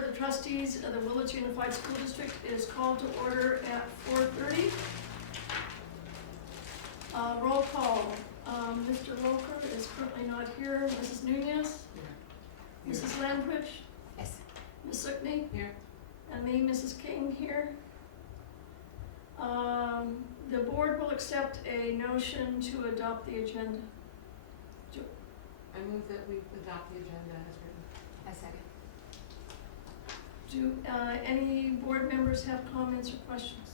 of the Trustees of the Willits Unified School District is called to order at 4:30. Roll call. Mr. Loker is currently not here. Mrs. Nunez? Here. Mrs. Landrich? Yes. Ms. Suckney? Here. And me, Mrs. King, here. The board will accept a notion to adopt the agenda. I move that we adopt the agenda as written. I second. Do any board members have comments or questions?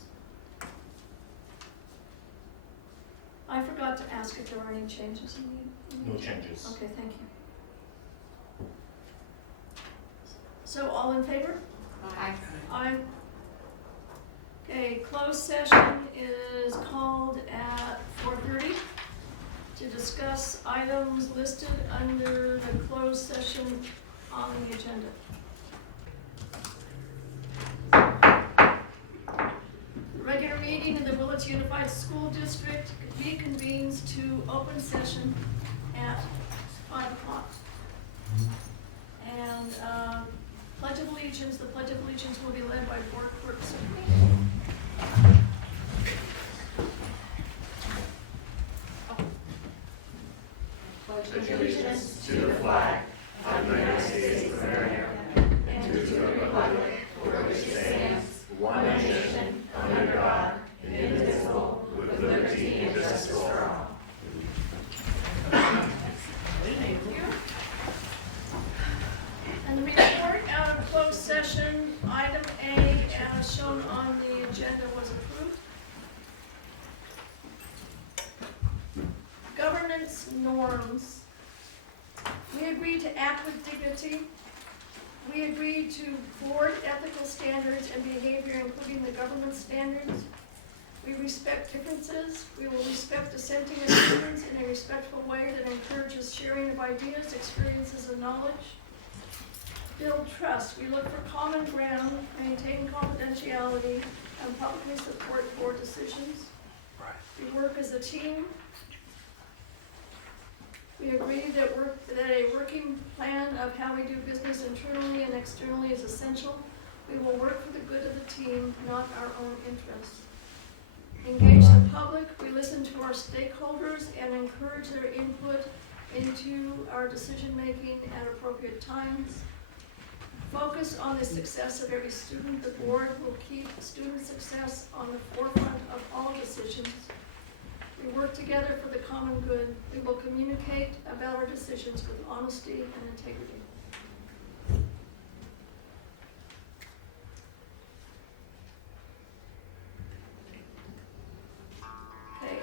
I forgot to ask if there are any changes in the No changes. Okay, thank you. So all in favor? Aye. Aye. Okay, closed session is called at 4:30 to discuss items listed under the closed session on the agenda. The regular meeting of the Willits Unified School District reconvenes to open session at 5 o'clock. And Pledge of Allegiance, the Pledge of Allegiance will be led by Board Clerk Suckney. Pledge allegiance to the flag of the United States of America and to the republic for which it stands, one nation, under God, indivisible, with liberty and justice for all. Thank you. And the report out of closed session, item A, as shown on the agenda, was approved. Governance norms. We agreed to act with dignity. We agreed to board ethical standards and behavior, including the government standards. We respect differences. We will respect dissenting opinions in a respectful way that encourages sharing of ideas, experiences, and knowledge. Build trust. We look for common ground, maintain confidentiality, and publicly support board decisions. We work as a team. We agree that a working plan of how we do business internally and externally is essential. We will work for the good of the team, not our own interests. Engage the public. We listen to our stakeholders and encourage their input into our decision-making at appropriate times. Focus on the success of every student. The board will keep student success on the forefront of all decisions. We work together for the common good. We will communicate about our decisions with honesty and integrity. Okay,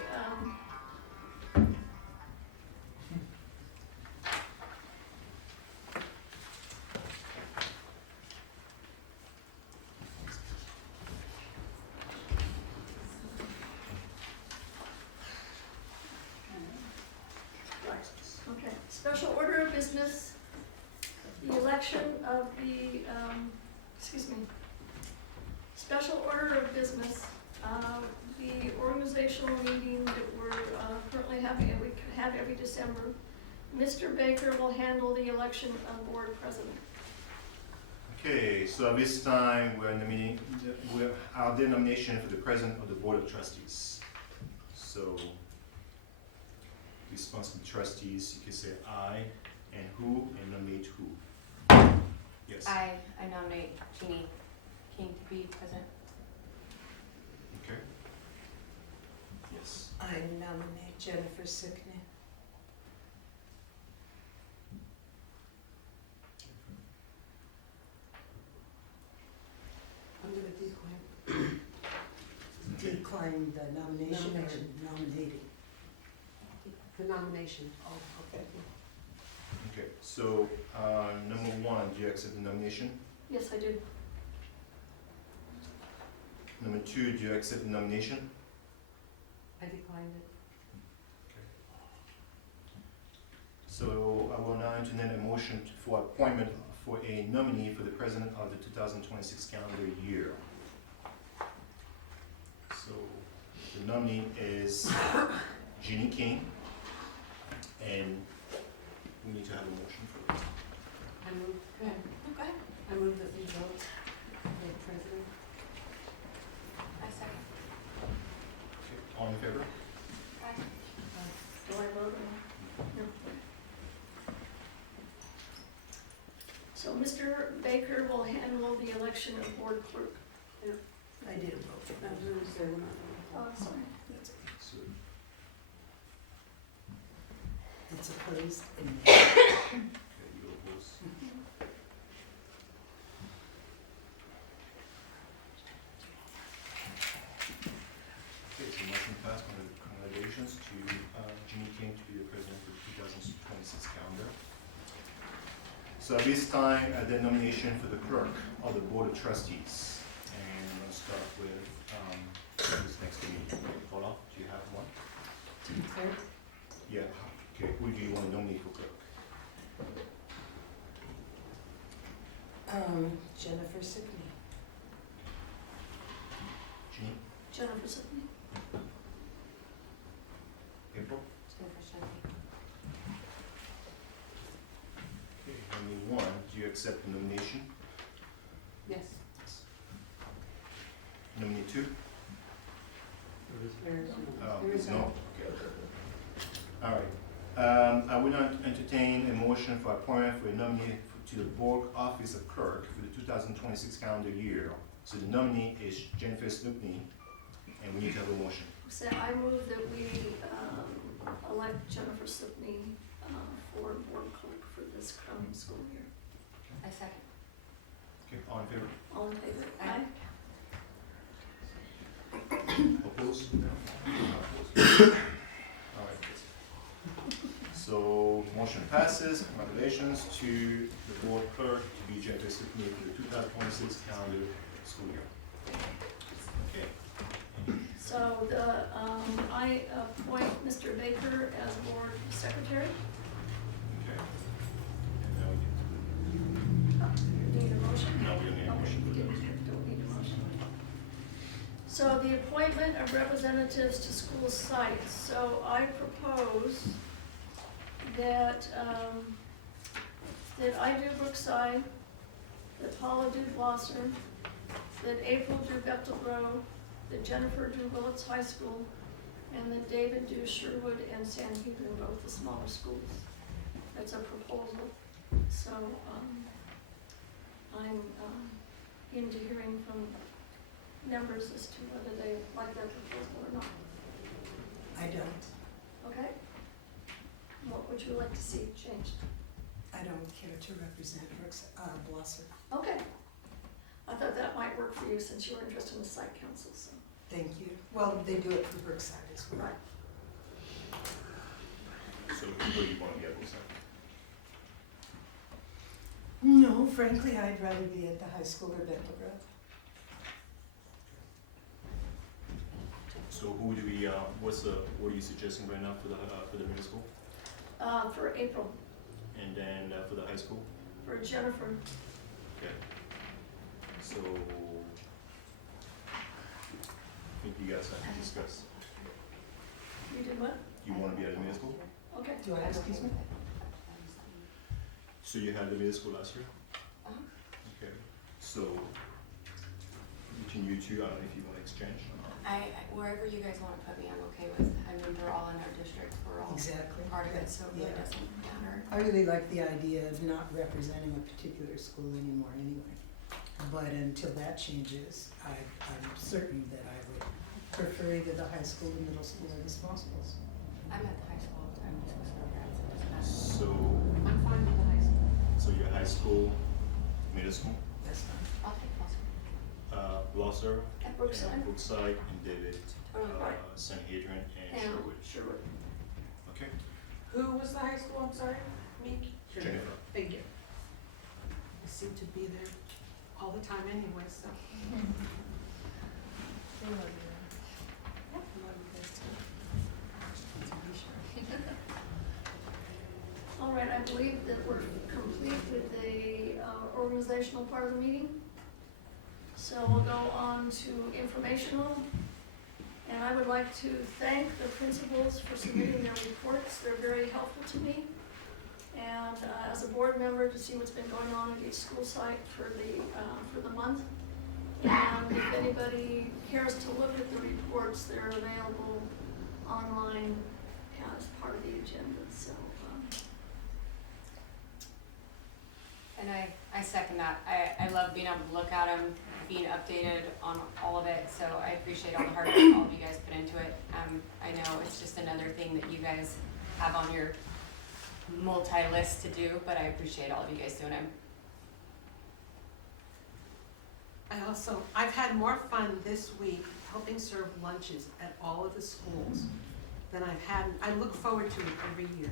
Okay, special order of business, the election of the, special order of business, the organizational meeting that we're currently having, and we have every December. Mr. Baker will handle the election of board president. Okay, so at this time we're nominating, our nomination for the president of the Board of Trustees. So, responsible trustees, you can say aye, and who, and nominate who. Yes. I nominate Jeannie King to be president. Okay. Yes. I nominate Jennifer Suckney. I'm going to Decline the nomination Nomination. or nominating? the nomination. Oh, okay. Okay, so, number one, do you accept the nomination? Yes, I do. Number two, do you accept the nomination? I declined it. So I will now entertain a motion for appointment for a nominee for the president of the 2026 calendar year. So the nominee is Jeannie King, and we need to have a motion for it. I move, go ahead. Okay. I move that we vote for the president. I second. Okay, all in favor? Do I vote or no? No. So Mr. Baker will handle the election of board clerk. I did vote for I that. was gonna say, we're not. Sorry. That's okay. So, It's opposed and okay, you oppose. Okay, so motion passed. Congratulations to Jimmy King to be the president for 2026 calendar. So at this time, the nomination for the clerk of the Board of Trustees. And I'm going to start with who's next to me. Paula, do you have one? Clerk? Yeah. Okay, who do you want to nominate for clerk? Jennifer Sickney. Jean? Jennifer Sidney. April? Jennifer Shelby. Okay, nominee one, do you accept the nomination? Yes. Nominee two? There is There is no. Okay. All right. I will now entertain a motion for appointment for a nominee to the board office of clerk for the 2026 calendar year. So the nominee is Jennifer Snoopney, and we need to have a motion. So I move that we elect Jennifer Sidney for board clerk for this coming school year. I second. Okay, all in favor? All in favor? Aye. Opposed? No. Opposed. All right. So motion passes. Congratulations to the board clerk to be Jennifer Snoopney for the 2026 calendar school year. Okay. So I appoint Mr. Baker as board secretary. Okay. And now we Need a motion? No, we don't need a motion for that. Don't need a motion. So the appointment of representatives to school sites. So I propose that I do Brookside, that Paula do Blosser, that April do Bethel Grove, that Jennifer do Willits High School, and that David do Sherwood and Sanhedrin, both the smaller schools. That's a proposal. So I'm into hearing from members as to whether they like that proposal or not. I don't. Okay? What would you like to see changed? I don't care to represent Blosser. Okay. I thought that might work for you since you were interested in the site council, so. Thank you. Well, they do it for Brookside as well. Right. So who do you want to be at this time? No, frankly, I'd rather be at the high school or Bethel Grove. So who would we, what are you suggesting right now for the middle school? For April, And then for the high school? for Jennifer. Okay. So, I think you guys have to discuss. You did what? You want to be at the middle school? Okay. Do I, excuse me? So you had the middle school last year? Uh-huh. Okay. So, between you two, I don't know if you want to exchange or not. Wherever you guys wanna put me, I'm okay with. I mean, we're all in our district, we're all Exactly. part of it, so it really Yeah. doesn't matter. I really like the idea of not representing a particular school anymore anyway. But until that changes, I'm certain that I would prefer either the high school, the middle school, or the small schools. I'm at the high school all the time, just with programs, it doesn't matter. So, I'm fine with the high school. so your high school, middle school, That's fine. I'll take all school. Blosser, At Brookside. and Brookside, and David, Totally right. Sanhedrin, and And Sherwood. Sherwood. Okay. Who was the high school, I'm sorry? Me? Jennifer. Thank you. I seem to be there all the time anyway, so. I love you. Yep, I love you guys too. To be sure. All right, I believe that we're complete with the organizational part of the meeting. So we'll go on to informational. And I would like to thank the principals for submitting their reports. They're very helpful to me. and as a board member to see what's been going on at each school site for the month. And if anybody cares to look at the reports, they're available online as part of the agenda, so. And I second that. I love being able to look at them, being updated on all of it, so I appreciate all the hard work all of you guys put into it. I know it's just another thing that you guys have on your multi-list to do, but I appreciate all of you guys doing it. I've had more fun this week helping serve lunches at all of the schools than I've had. I look forward to it every year.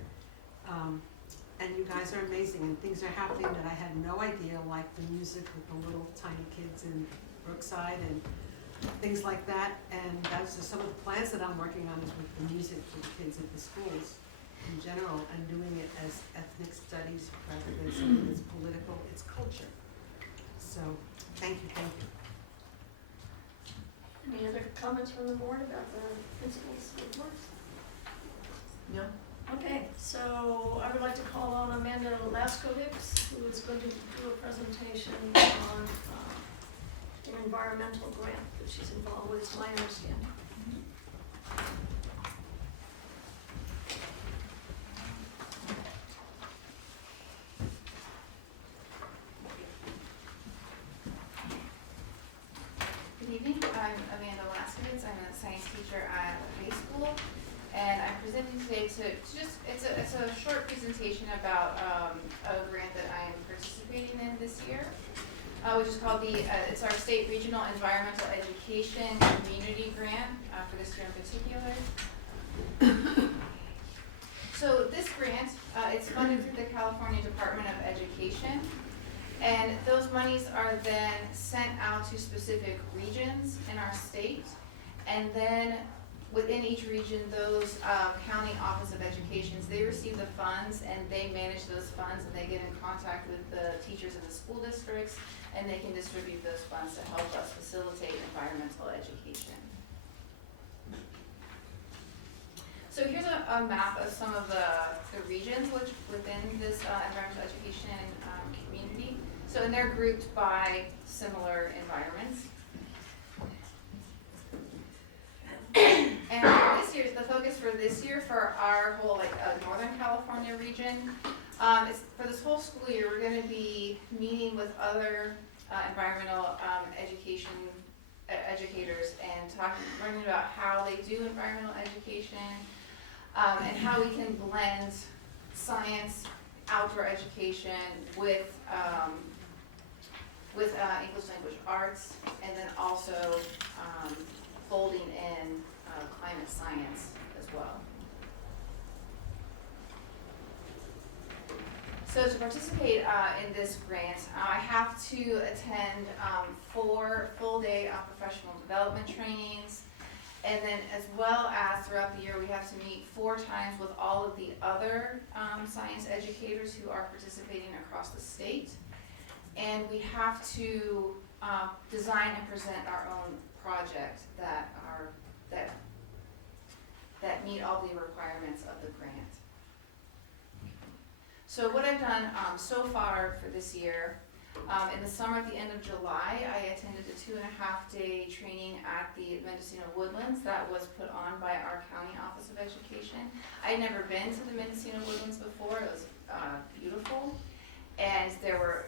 And you guys are amazing, and things are happening that I had no idea, like the music with the little tiny kids in Brookside and things like that. And that's just some of the plans that I'm working on, is with the music for the kids at the schools in general, and doing it as ethnic studies rather than something that's political. It's culture. So, thank you, thank you. Any other comments from the board about the principal's reports? No? Okay, so I would like to call on Amanda Laskovics, who is going to do a presentation on an environmental grant that she's involved with, it's my understanding. Good evening, I'm Amanda Laskowitz. I'm a science teacher at a high school, and I'm presenting today to just, it's a short presentation about a grant that I am participating in this year, which is called it's our state regional environmental education community grant for this year in particular. So this grant, it's funded through the California Department of Education. And those monies are then sent out to specific regions in our state. And then within each region, those county office of educations, they receive the funds and they manage those funds, and they get in contact with the teachers in the school districts, and they can distribute those funds to help us facilitate environmental education. So here's a map of some of the regions which within this environmental education community. So, and they're grouped by similar environments. And for this year, the focus for this year for our whole Northern California region, is for this whole school year, we're going to be meeting with other environmental education educators and learning about how they do environmental education, and how we can blend science, outdoor education with English language arts, and then also folding in climate science as well. So to participate in this grant, I have to attend 4 full-day professional development trainings, and then as well as throughout the year we have to meet 4 times with all of the other science educators who are participating across the state. And we have to design and present our own project that meet all the requirements of the grant. So what I've done so far for this year, in the summer at the end of July, I attended a 2.5-day training at the Mendocino Woodlands that was put on by our county office of education. I'd never been to the Mendocino Woodlands before. It was beautiful. And there were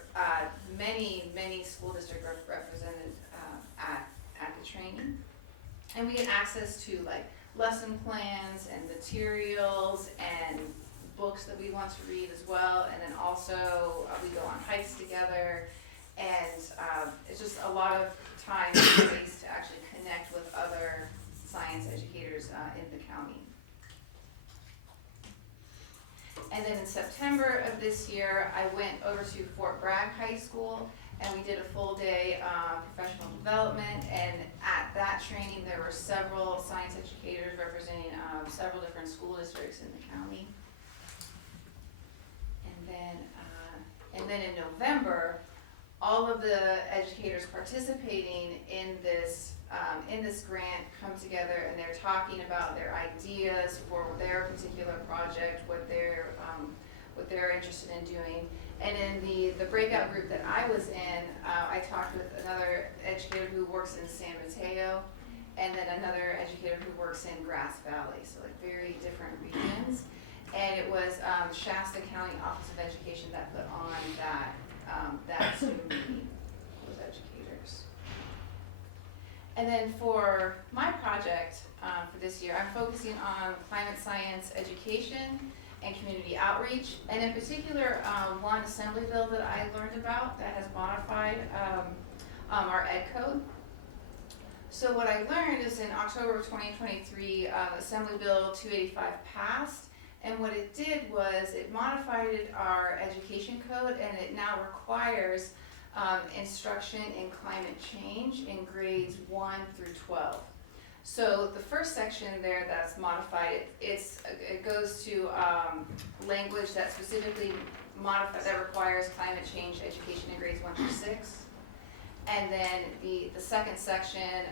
many school district represented at the training. And we had access to lesson plans and materials and books that we want to read as well. And then also we go on hikes together. And it's just a lot of time and space to actually connect with other science educators in the county. And then in September of this year, I went over to Fort Bragg High School, and we did a full day professional development. And at that training, there were several science educators representing several different school districts in the county. And then in November, all of the educators participating in this grant come together, and they're talking about their ideas for their particular project, what their they're interested in doing. And in the breakout group that I was in, I talked with another educator who works in San Mateo, and then another educator who works in Grass Valley, so like very different regions. And it was Shasta County Office of Education that put on that Zoom meeting with educators. And then for my project for this year, I'm focusing on climate science education and community outreach, and in particular, one assembly bill that I learned about that has modified our ed code. So what I learned is in October of 2023, Assembly Bill 285 passed, and what it did was it modified our education code, and it now requires instruction in climate change in grades 1 through 12. So the first section there that's modified, it goes to language that specifically that requires climate change education in grades 1 through 6. And then the second section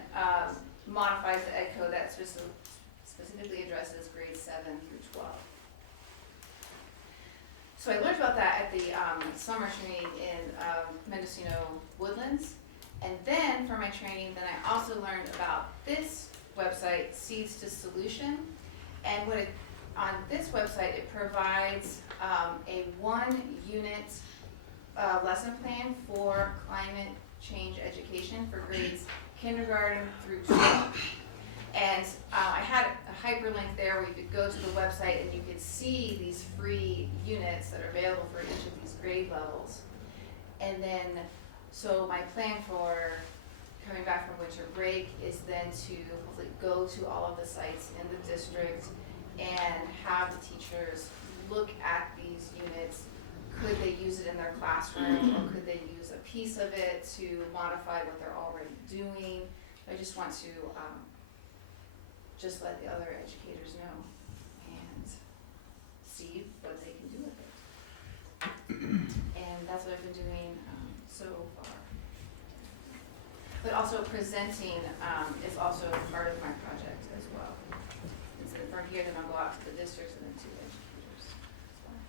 modifies the ed code that specifically addresses grades 7 through 12. So I learned about that at the summer training in Mendocino Woodlands. And then for my training, then I also learned about this website, Seeds to Solution. And on this website, it provides a 1-unit lesson plan for climate change education for grades kindergarten through 12. And I had a hyperlink there where you could go to the website and you could see these free units that are available for each of these grade levels. And then, so my plan for coming back from winter break is then to hopefully go to all of the sites in the district and have the teachers look at these units. Could they use it in their classroom, or could they use a piece of it to modify what they're already doing? I just want to just let the other educators know and see what they can do with it. And that's what I've been doing so far. But also presenting is also part of my project as well. And so from here, then I'll go out to the districts and then to educators as well.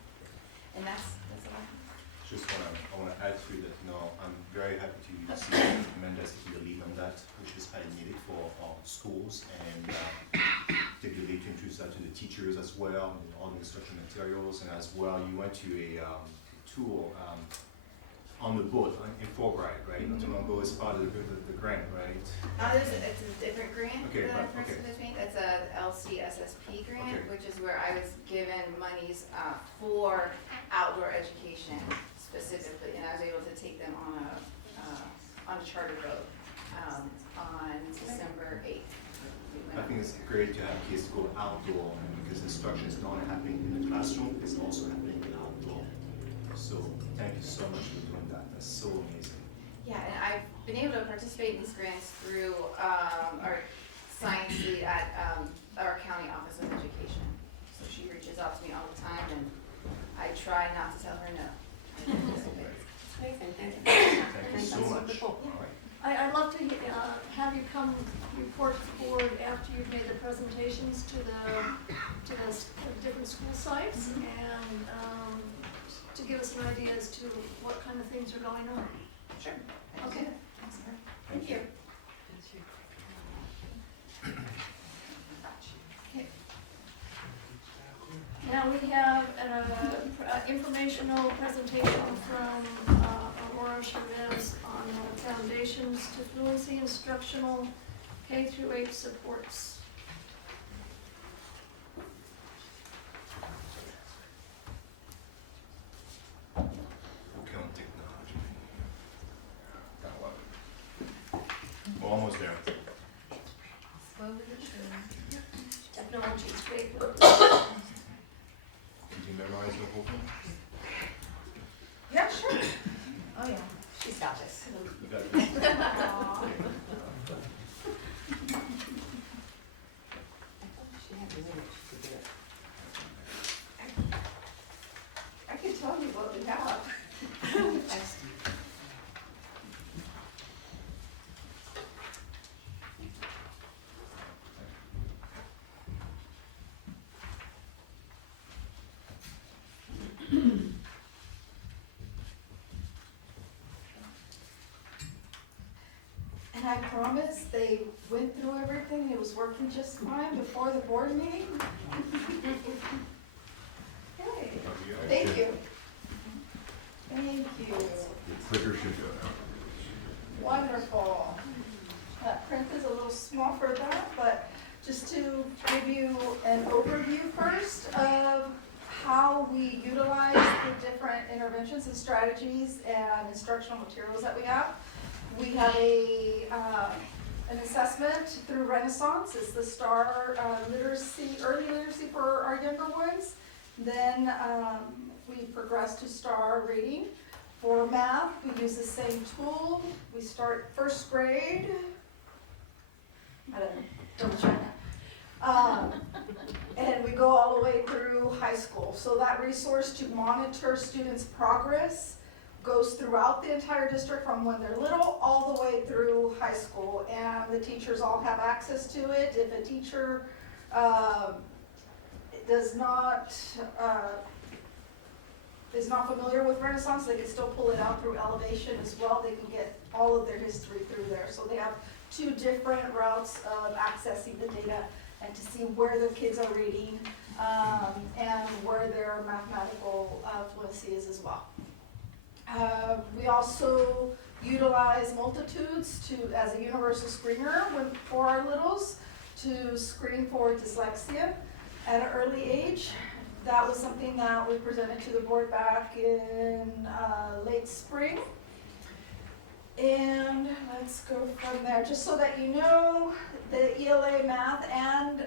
And that's all I have. Just I want to add to that. I'm very happy to see Amanda taking the lead on that, which is highly needed for our schools, and take the lead to introduce that to the teachers as well, and all the instruction materials, and as well, you went to a tool on the boat in Fulbright, right? Not too long ago as part of the grant, right? It's a different grant Okay, that I'm but- okay. participating. It's a LCSSP grant, Okay. which is where I was given monies for outdoor education specifically, and I was able to take them on a charter boat on December 8th. I think it's great to have kids go outdoor, because instruction is not happening in the classroom, it's also happening outdoor. So thank you so much for doing that. That's so amazing. Yeah, and I've been able to participate in these grants through our science lead at our county office of education. So she reaches out to me all the time, and I try not to tell her no. Amazing, thank you. Thank you so That's much. super cool. All right. I'd love to have you come report to the board after you've made the presentations to the different school sites, and to give us an idea as to what kind of things are going on. Sure. Okay. Thank you. Okay. Now we have an informational presentation from Aurora Chavez on foundations to fluency instructional K-8 supports. Okay, on technology. Got what? We're almost there. Slowly but surely. Technology is great. Did you memorize the whole thing? Yeah, sure. Oh, yeah. She's got this. You got this? Aw. She had really much to do it. I can tell you what we have. promise, they went through everything, it was working just fine before the board meeting. Okay, thank you. Thank you. The clicker should go now. Wonderful. That print is a little small for that, but just to give you an overview first of how we utilize the different interventions and strategies and instructional materials that we have. We have an assessment through Renaissance. It's the STAR literacy, early literacy for our younger ones. Then we progress to STAR rating. For math, we use the same tool. We start first grade. I don't know, double check. And we go all the way through high school. So that resource to monitor students' progress goes throughout the entire district from when they're little all the way through high school. And the teachers all have access to it. If a teacher is not familiar with Renaissance, they can still pull it out through Elevation as well. They can get all of their history through there. So they have two different routes of accessing the data and to see where the kids are reading and where their mathematical fluency is as well. We also utilize multitudes as a universal screener for our littles to screen for dyslexia at an early age. That was something that we presented to the board back in late spring. And let's go from there, just so that you know, the ELA math and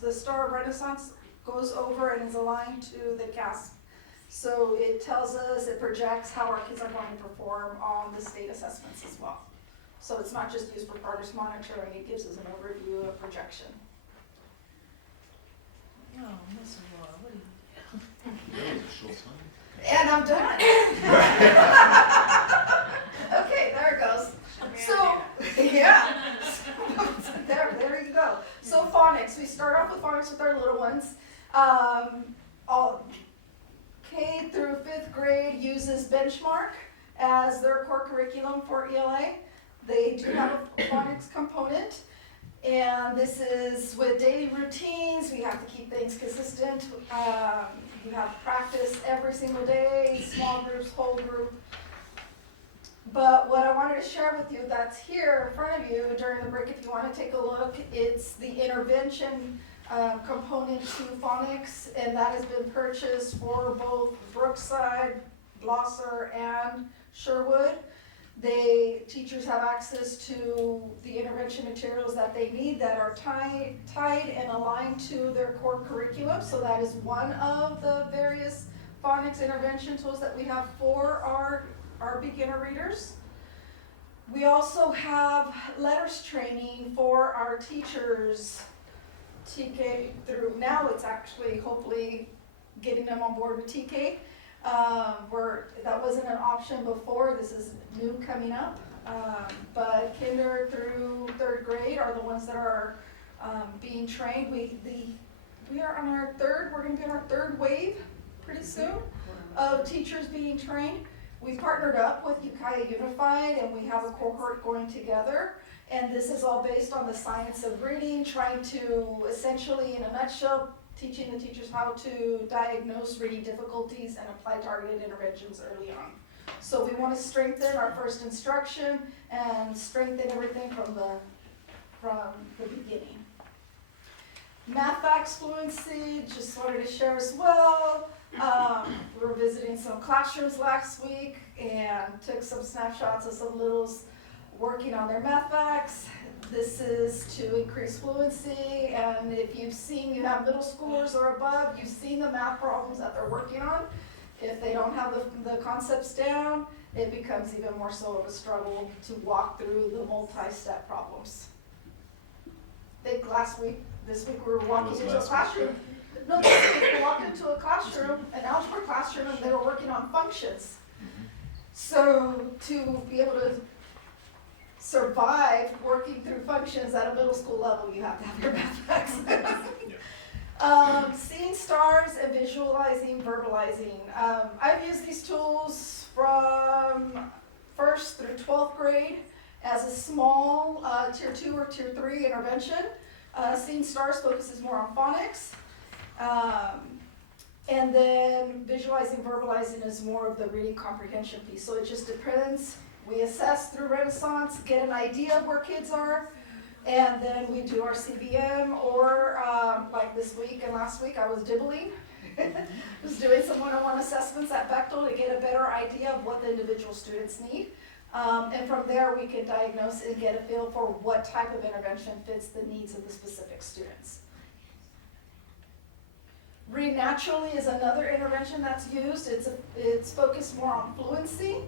the STAR Renaissance goes over and is aligned to the CASP. So it tells us, it projects how our kids are going to perform on the state assessments as well. So it's not just used for progress monitoring, it gives us an overview of projection. Oh, Miss Aurora, what are you? That was a short time. And I'm done. Okay, there it goes. So, yeah. There you go. So phonics, we start off with phonics with our little ones. All K through 5th grade uses Benchmark as their core curriculum for ELA. They do have a phonics component. And this is with daily routines. We have to keep things consistent. You have practice every single day, small groups, whole group. But what I wanted to share with you that's here in front of you during the break, if you want to take a look, it's the intervention component to phonics, and that has been purchased for both Brookside, Blosser, and Sherwood. Teachers have access to the intervention materials that they need that are tied and aligned to their core curriculum. So that is one of the various phonics intervention tools that we have for our beginner readers. We also have letters training for our teachers, TK through, now it's actually hopefully getting them on board with TK. That wasn't an option before, this is new coming up. But kinder through 3rd grade are the ones that are being trained. We are on our we're gonna be on our 3rd wave pretty soon of teachers being trained. We partnered up with Ukiah Unified and we have a cohort going together. And this is all based on the science of reading, trying to essentially, in a nutshell, teaching the teachers how to diagnose reading difficulties and apply targeted interventions early on. So we want to strengthen our first instruction and strengthen everything from the beginning. Math facts fluency, just wanted to share as well. We were visiting some classrooms last week and took some snapshots of some littles working on their math facts. This is to increase fluency, and if you have middle schoolers or above, you've seen the math problems that they're working on. If they don't have the concepts down, it becomes even more so of a struggle to walk through the multi-step problems. This week we were walking into a classroom. No, this week we walked into a classroom, an algebra classroom, and they were working on functions. So to be able to survive working through functions at a middle school level, you have to have your math facts. Seeing stars and visualizing, verbalizing. I've used these tools from 1st through 12th grade as a small tier 2 or tier 3 intervention. Seeing Stars focuses more on phonics. And then visualizing, verbalizing is more of the reading comprehension piece. So it just depends. We assess through Renaissance, get an idea of where kids are, and then we do our CBM, or like this week and last week I was dibbling. Was doing some one-on-one assessments at Bechtel to get a better idea of what the individual students need. And from there we can diagnose and get a feel for what type of intervention fits the needs of the specific students. Read Naturally is another intervention that's used. It's focused more on fluency.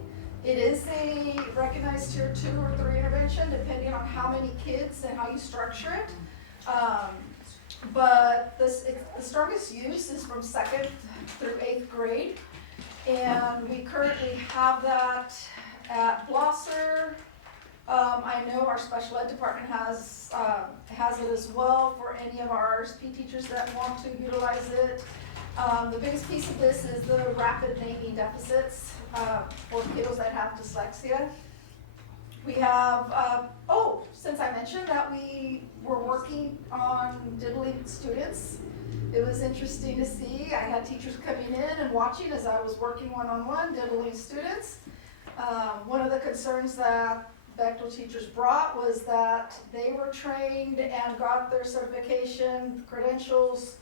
It is a recognized tier 2 or 3 intervention depending on how many kids and how you structure it. But the strongest use is from 2nd through 8th grade. And we currently have that at Blosser. I know our special ed department has it as well for any of our RSP teachers that want to utilize it. The biggest piece of this is the rapid naming deficits for kiddos that have dyslexia. We have, since I mentioned that we were working on diddling students, it was interesting to see. I had teachers coming in and watching as I was working one-on-one diddling students. One of the concerns that Bechtel teachers brought was that they were trained and got their certification credentials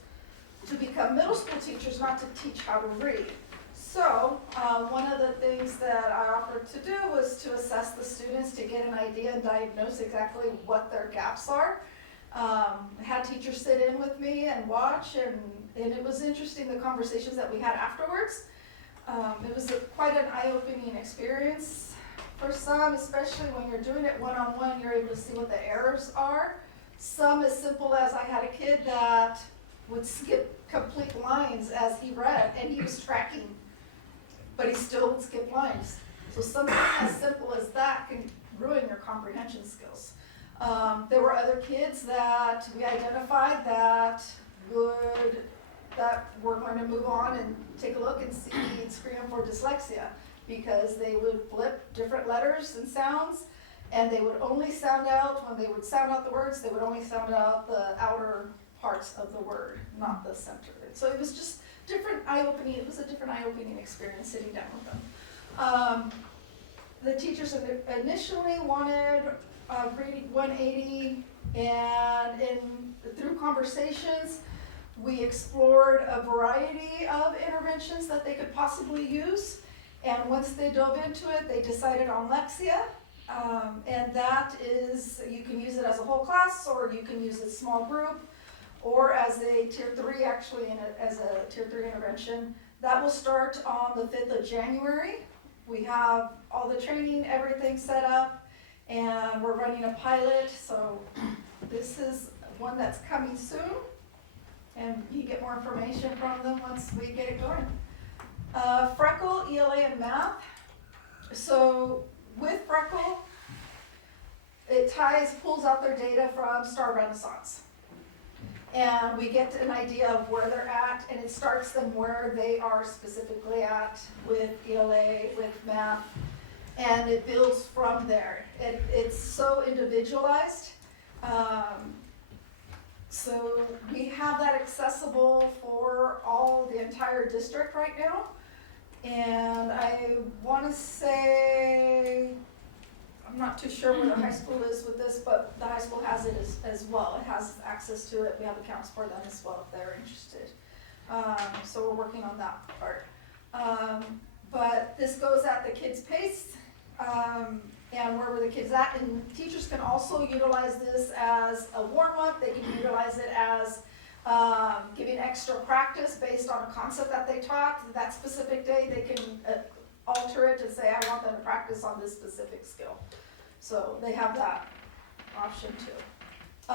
to become middle school teachers, not to teach how to read. So one of the things that I offered to do was to assess the students to get an idea and diagnose exactly what their gaps are. Had teachers sit in with me and watch, and it was interesting the conversations that we had afterwards. It was quite an eye-opening experience for some, especially when you're doing it one-on-one, you're able to see what the errors are. Some as simple as I had a kid that would skip complete lines as he read, and he was tracking, but he still would skip lines. So something as simple as that can ruin your comprehension skills. There were other kids that we identified that were going to move on and take a look and see and screen them for dyslexia, because they would flip different letters and sounds, and they would only sound out, when they would sound out the words, they would only sound out the outer parts of the word, not the center. So it was just different eye-opening. It was a different eye-opening experience sitting down with them. The teachers initially wanted reading 180, and through conversations, we explored a variety of interventions that they could possibly use. And once they dove into it, they decided on Lexia. And that is, you can use it as a whole class, or you can use it small group, or as a tier 3, actually, as a tier 3 intervention. That will start on the 5th of January. We have all the training, everything set up, and we're running a pilot. So this is one that's coming soon, and you get more information from them once we get it going. Freckle, ELA, and math. So with Freckle, it pulls out their data from Star Renaissance. And we get an idea of where they're at, and it starts them where they are specifically at with ELA, with math, and it builds from there. It's so individualized. So we have that accessible for the entire district right now. And I want to say, I'm not too sure where the high school is with this, but the high school has it as well. It has access to it. We have accounts for them as well if they're interested. So we're working on that part. But this goes at the kids' pace, and where were the kids at. And teachers can also utilize this as a warm-up. They can utilize it as giving extra practice based on a concept that they taught. That specific day, they can alter it and say, I want them to practice on this specific skill. So they have that option too.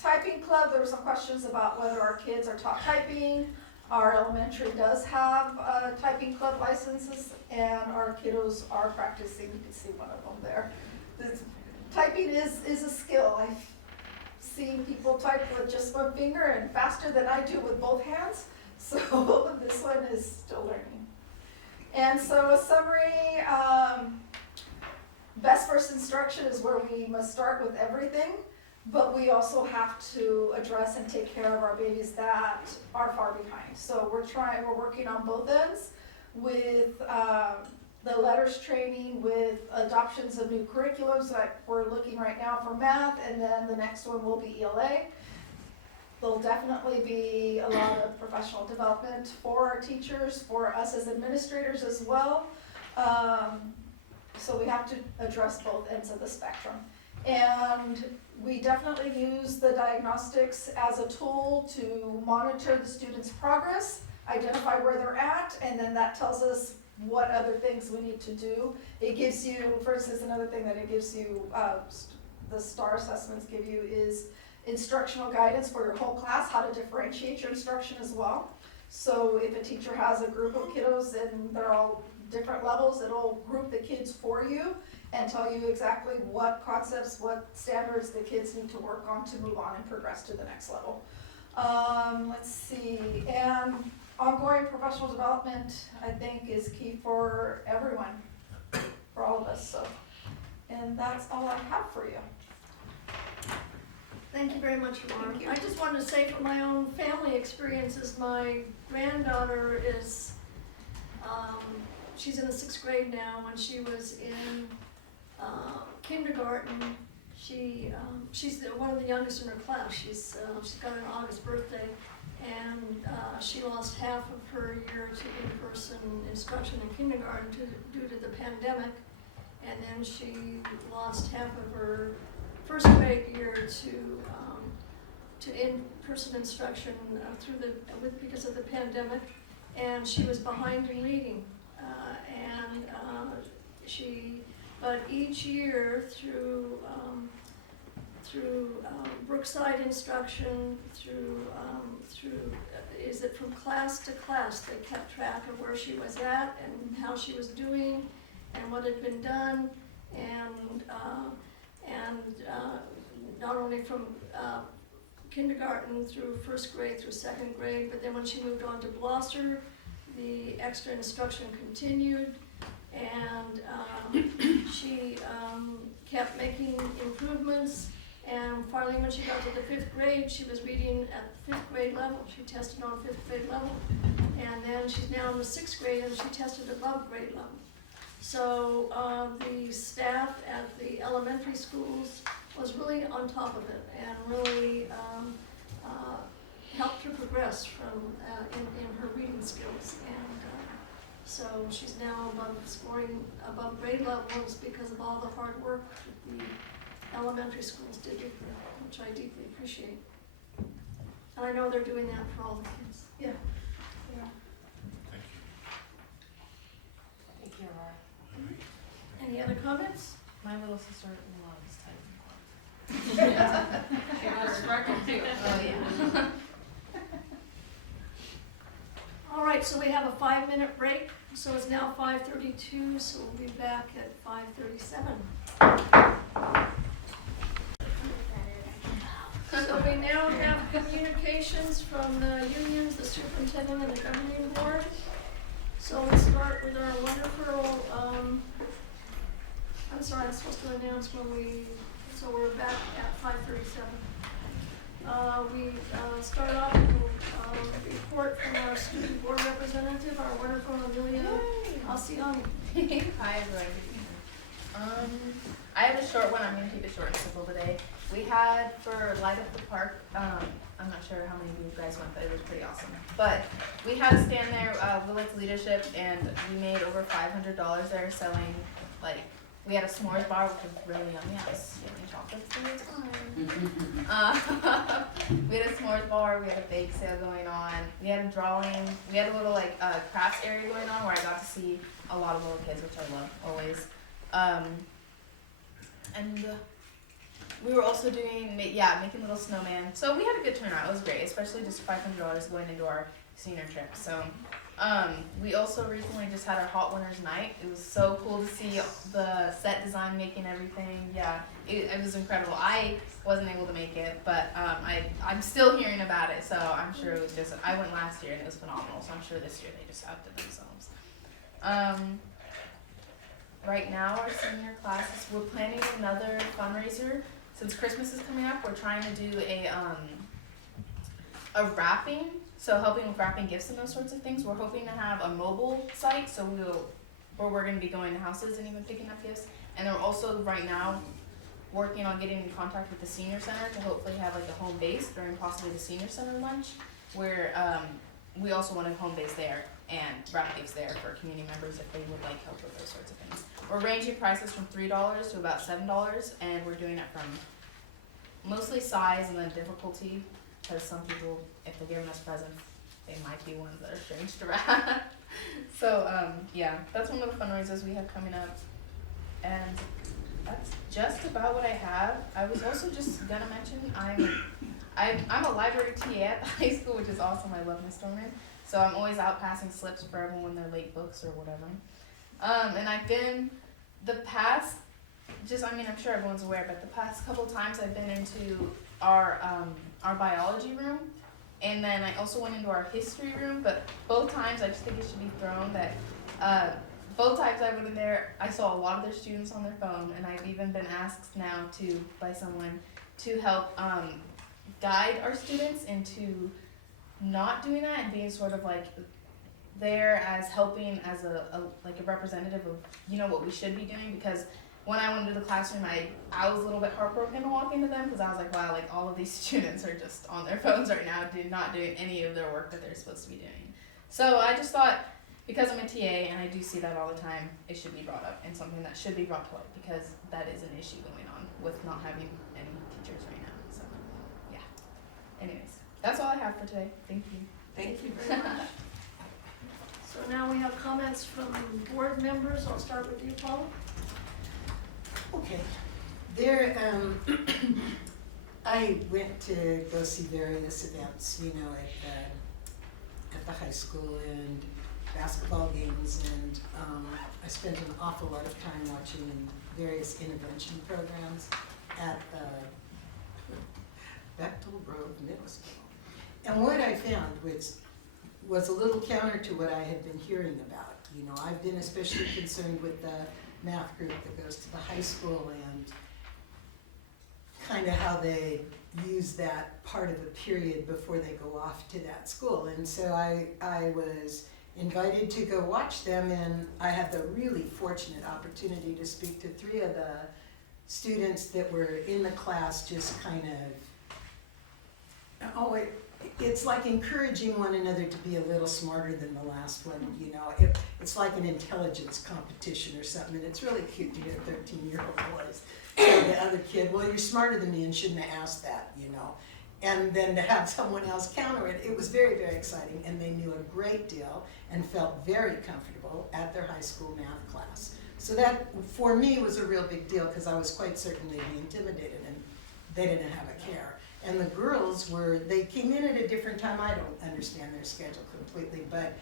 Typing club, there were some questions about whether our kids are taught typing. Our elementary does have typing club licenses, and our kiddos are practicing. You can see one of them there. Typing is a skill. I've seen people type with just one finger and faster than I do with both hands. So this one is still learning. And so a summary, best first instruction is where we must start with everything, but we also have to address and take care of our babies that are far behind. So we're working on both ends with the letters training, with adoptions of new curriculums, like we're looking right now for math, and then the next one will be ELA. There'll definitely be a lot of professional development for our teachers, for us as administrators as well. So we have to address both ends of the spectrum. And we definitely use the diagnostics as a tool to monitor the students' progress, identify where they're at, and then that tells us what other things we need to do. It gives you, for instance, another thing that it gives you, the STAR assessments give you is instructional guidance for your whole class, how to differentiate your instruction as well. So if a teacher has a group of kiddos and they're all different levels, it'll group the kids for you and tell you exactly what concepts, what standards the kids need to work on to move on and progress to the next level. Let's see, and ongoing professional development, I think, is key for everyone, for all of us, so. And that's all I have for you. Thank you very much, Laura. Thank you. I just wanted to say from my own family experiences, my granddaughter is, she's in the 6th grade now. When she was in kindergarten, she's one of the youngest in her class. She's got an August birthday, and she lost half of her year to in-person instruction in kindergarten due to the pandemic, and then she lost half of her 1st grade year to in-person instruction because of the pandemic, and she was behind in reading, but each year through Brookside instruction, from class to class, they kept track of where she was at and how she was doing and what had been done, and not only from kindergarten through 1st grade through 2nd grade, but then when she moved on to Blosser, the extra instruction continued, and she kept making improvements, and finally when she got to the 5th grade, she was reading at the 5th grade level. She tested on 5th grade level, and then she's now in the 6th grade and she tested above grade level. So the staff at the elementary schools was really on top of it and really helped her progress in her reading skills. And so she's now scoring above grade levels because of all the hard work that the elementary schools did with her, which I deeply appreciate. And I know they're doing that for all the kids. Yeah. Thank you. Thank you, Laura. All right. Any other comments? My little sister loves typing. She was freckled too. Oh, yeah. All right, so we have a 5-minute break. So it's now 5:32, so we'll be back at 5:37. So we now have communications from the unions, the superintendent, and the governing board. So let's start with our wonderful, I'm sorry, I'm supposed to announce so we're back at 5:37. We start off with a report from our student board representative, our wonderful Amelia Alciani. Hi everyone. I have a short one. I'm going to keep it short and simple today. We had for Light Up the Park, I'm not sure how many of you guys went, but it was pretty awesome. But we had a stand there, Willits leadership, and we made over $500 there selling, we had a s'mores bar, which was really yummy. I was stealing chocolates the whole time. We had a s'mores bar, we had a bake sale going on, we had a drawing, we had a little crafts area going on where I got to see a lot of little kids, which I love always. And we were also doing, making little snowman. So we had a good turnout. It was great, especially just $500 going into our senior trip. So we also recently just had our Hot Winners Night. It was so cool to see the set design making everything. Yeah, it was incredible. I wasn't able to make it, but I'm still hearing about it. So I'm sure it was just, I went last year and it was phenomenal. So I'm sure this year they just outdid themselves. right now our senior classes, we're planning another fundraiser. Since Christmas is coming up, we're trying to do a wrapping, so helping with wrapping gifts and those sorts of things. We're hoping to have a mobile site, so where we're gonna be going to houses and even picking up gifts. And we're also right now working on getting in contact with the senior center to hopefully have like a home base during possibly the senior center lunch, where we also want a home base there and wrap gifts there for community members if they would like help with those sorts of things. We're ranging prices from $3 to about $7, and we're doing it from mostly size and then difficulty, because some people, if they're giving us presents, they might be ones that are strange to wrap. So yeah, that's one of the fundraisers we have coming up, and that's just about what I have. I was also just gonna mention I'm a library TA at the high school, which is awesome. I love Miss Dorman. So I'm always out passing slips for everyone when they're late books or whatever. And I've been the past, I'm sure everyone's aware, but the past couple times I've been into our biology room, and then I also went into our history room. But both times, I just think it should be thrown that both times I went in there, I saw a lot of their students on their phone, and I've even been asked now by someone to help guide our students into not doing that and being sort of like there as helping as a representative of what we should be doing. Because when I went into the classroom, I was a little bit heartbroken to walk into them, because I was like, wow, like all of these students are just on their phones right now, not doing any of their work that they're supposed to be doing. So I just thought, because I'm a TA and I do see that all the time, it should be brought up, and something that should be brought to light, because that is an issue going on with not having any teachers right now. So yeah. Anyways, that's all I have for today. Thank you. Thank you very much. So now we have comments from board members. I'll start with you, Paula. Okay. I went to go see various events, at the high school, and basketball games, and I spent an awful lot of time watching various intervention programs at Bechtel Grove Middle School. And what I found was a little counter to what I had been hearing about. I've been especially concerned with the math group that goes to the high school, and kind of how they use that part of the period before they go off to that school. And so I was invited to go watch them, and I had the really fortunate opportunity to speak to 3 of the students that were in the class, just kind of, it's like encouraging one another to be a little smarter than the last one, it's like an intelligence competition or something, and it's really cute to hear 13-year-old boys tell the other kid, well, you're smarter than me and shouldn't have asked that, and then to have someone else counter it. It was very, very exciting, and they knew a great deal and felt very comfortable at their high school math class. So that, for me, was a real big deal, because I was quite certain they'd be intimidated, and they didn't have a care. And the girls they came in at a different time. I don't understand their schedule completely, but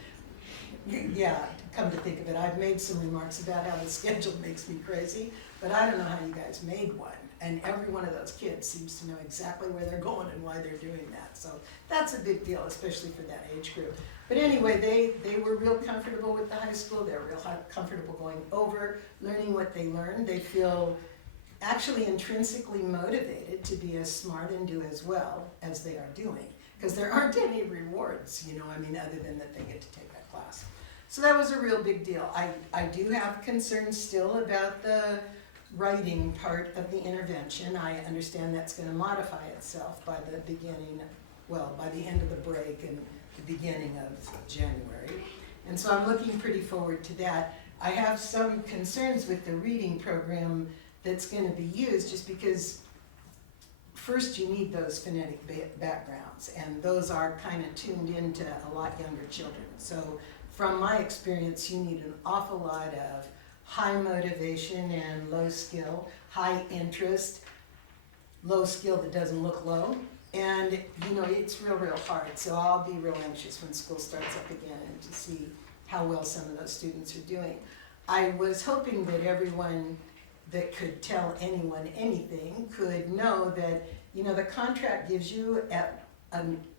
yeah, come to think of it, I've made some remarks about how the schedule makes me crazy, but I don't know how you guys made one. And every one of those kids seems to know exactly where they're going and why they're doing that. So that's a big deal, especially for that age group. But anyway, they were real comfortable with the high school. They were real comfortable going over, learning what they learned. They feel actually intrinsically motivated to be as smart and do as well as they are doing, because there aren't any rewards, other than that they get to take that class. So that was a real big deal. I do have concerns still about the writing part of the intervention. I understand that's going to modify itself by the end of the break and the beginning of January. And so I'm looking pretty forward to that. I have some concerns with the reading program that's going to be used, just because first you need those phonetic backgrounds, and those are kind of tuned into a lot younger children. So from my experience, you need an awful lot of high motivation and low skill, high interest, low skill that doesn't look low, and it's real hard. So I'll be real anxious when school starts up again, and to see how well some of those students are doing. I was hoping that everyone that could tell anyone anything could know that the contract gives you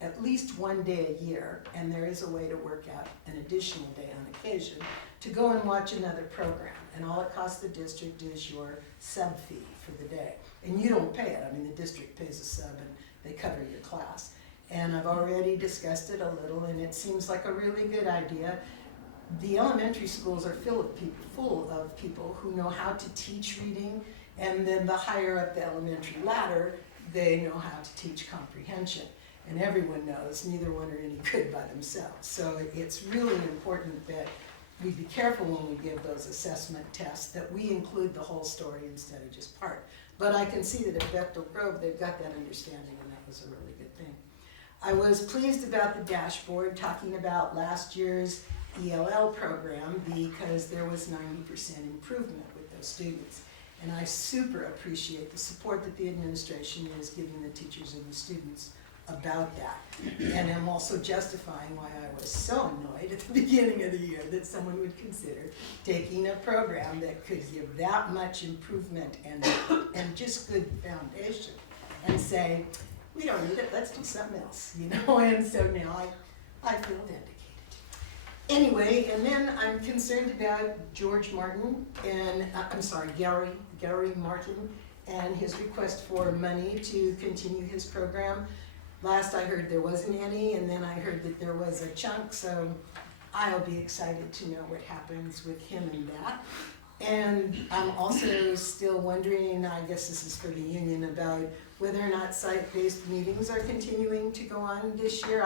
at least one day a year, and there is a way to work out an additional day on occasion, to go and watch another program. And all it costs the district is your sub fee for the day. And you don't pay it, I mean, the district pays a sub and they cover your class. And I've already discussed it a little, and it seems like a really good idea. The elementary schools are full of people who know how to teach reading, and then the higher up the elementary ladder, they know how to teach comprehension. And everyone knows neither one are any good by themselves. So it's really important that we be careful when we give those assessment tests, that we include the whole story instead of just part. But I can see that at Bechtel Grove, they've got that understanding, and that was a really good thing. I was pleased about the dashboard, talking about last year's ELL program, because there was 90% improvement with those students. And I super appreciate the support that the administration is giving the teachers and the students about that. And I'm also justifying why I was so annoyed at the beginning of the year that someone would consider taking a program that could give that much improvement and just good foundation and say, we don't need it, let's do something else, you know? And so now I feel vindicated. Anyway, and then I'm concerned about George Martin and, Gary Martin, and his request for money to continue his program. Last I heard there wasn't any, and then I heard that there was a chunk, so I'll be excited to know what happens with him and that. And I'm also still wondering, I guess this is for the union, about whether or not site-based meetings are continuing to go on this year.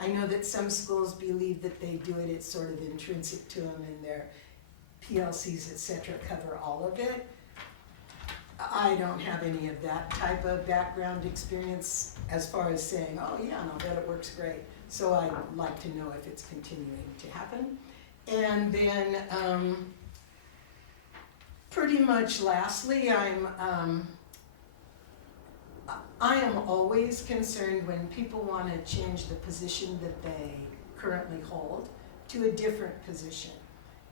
I know that some schools believe that they do it, it's sort of intrinsic to them, and their PLCs, et cetera, cover all of it. I don't have any of that type of background experience as far as saying, oh yeah, and I'll bet it works great. So I'd like to know if it's continuing to happen. And then pretty much lastly, I am always concerned when people want to change the position that they currently hold to a different position.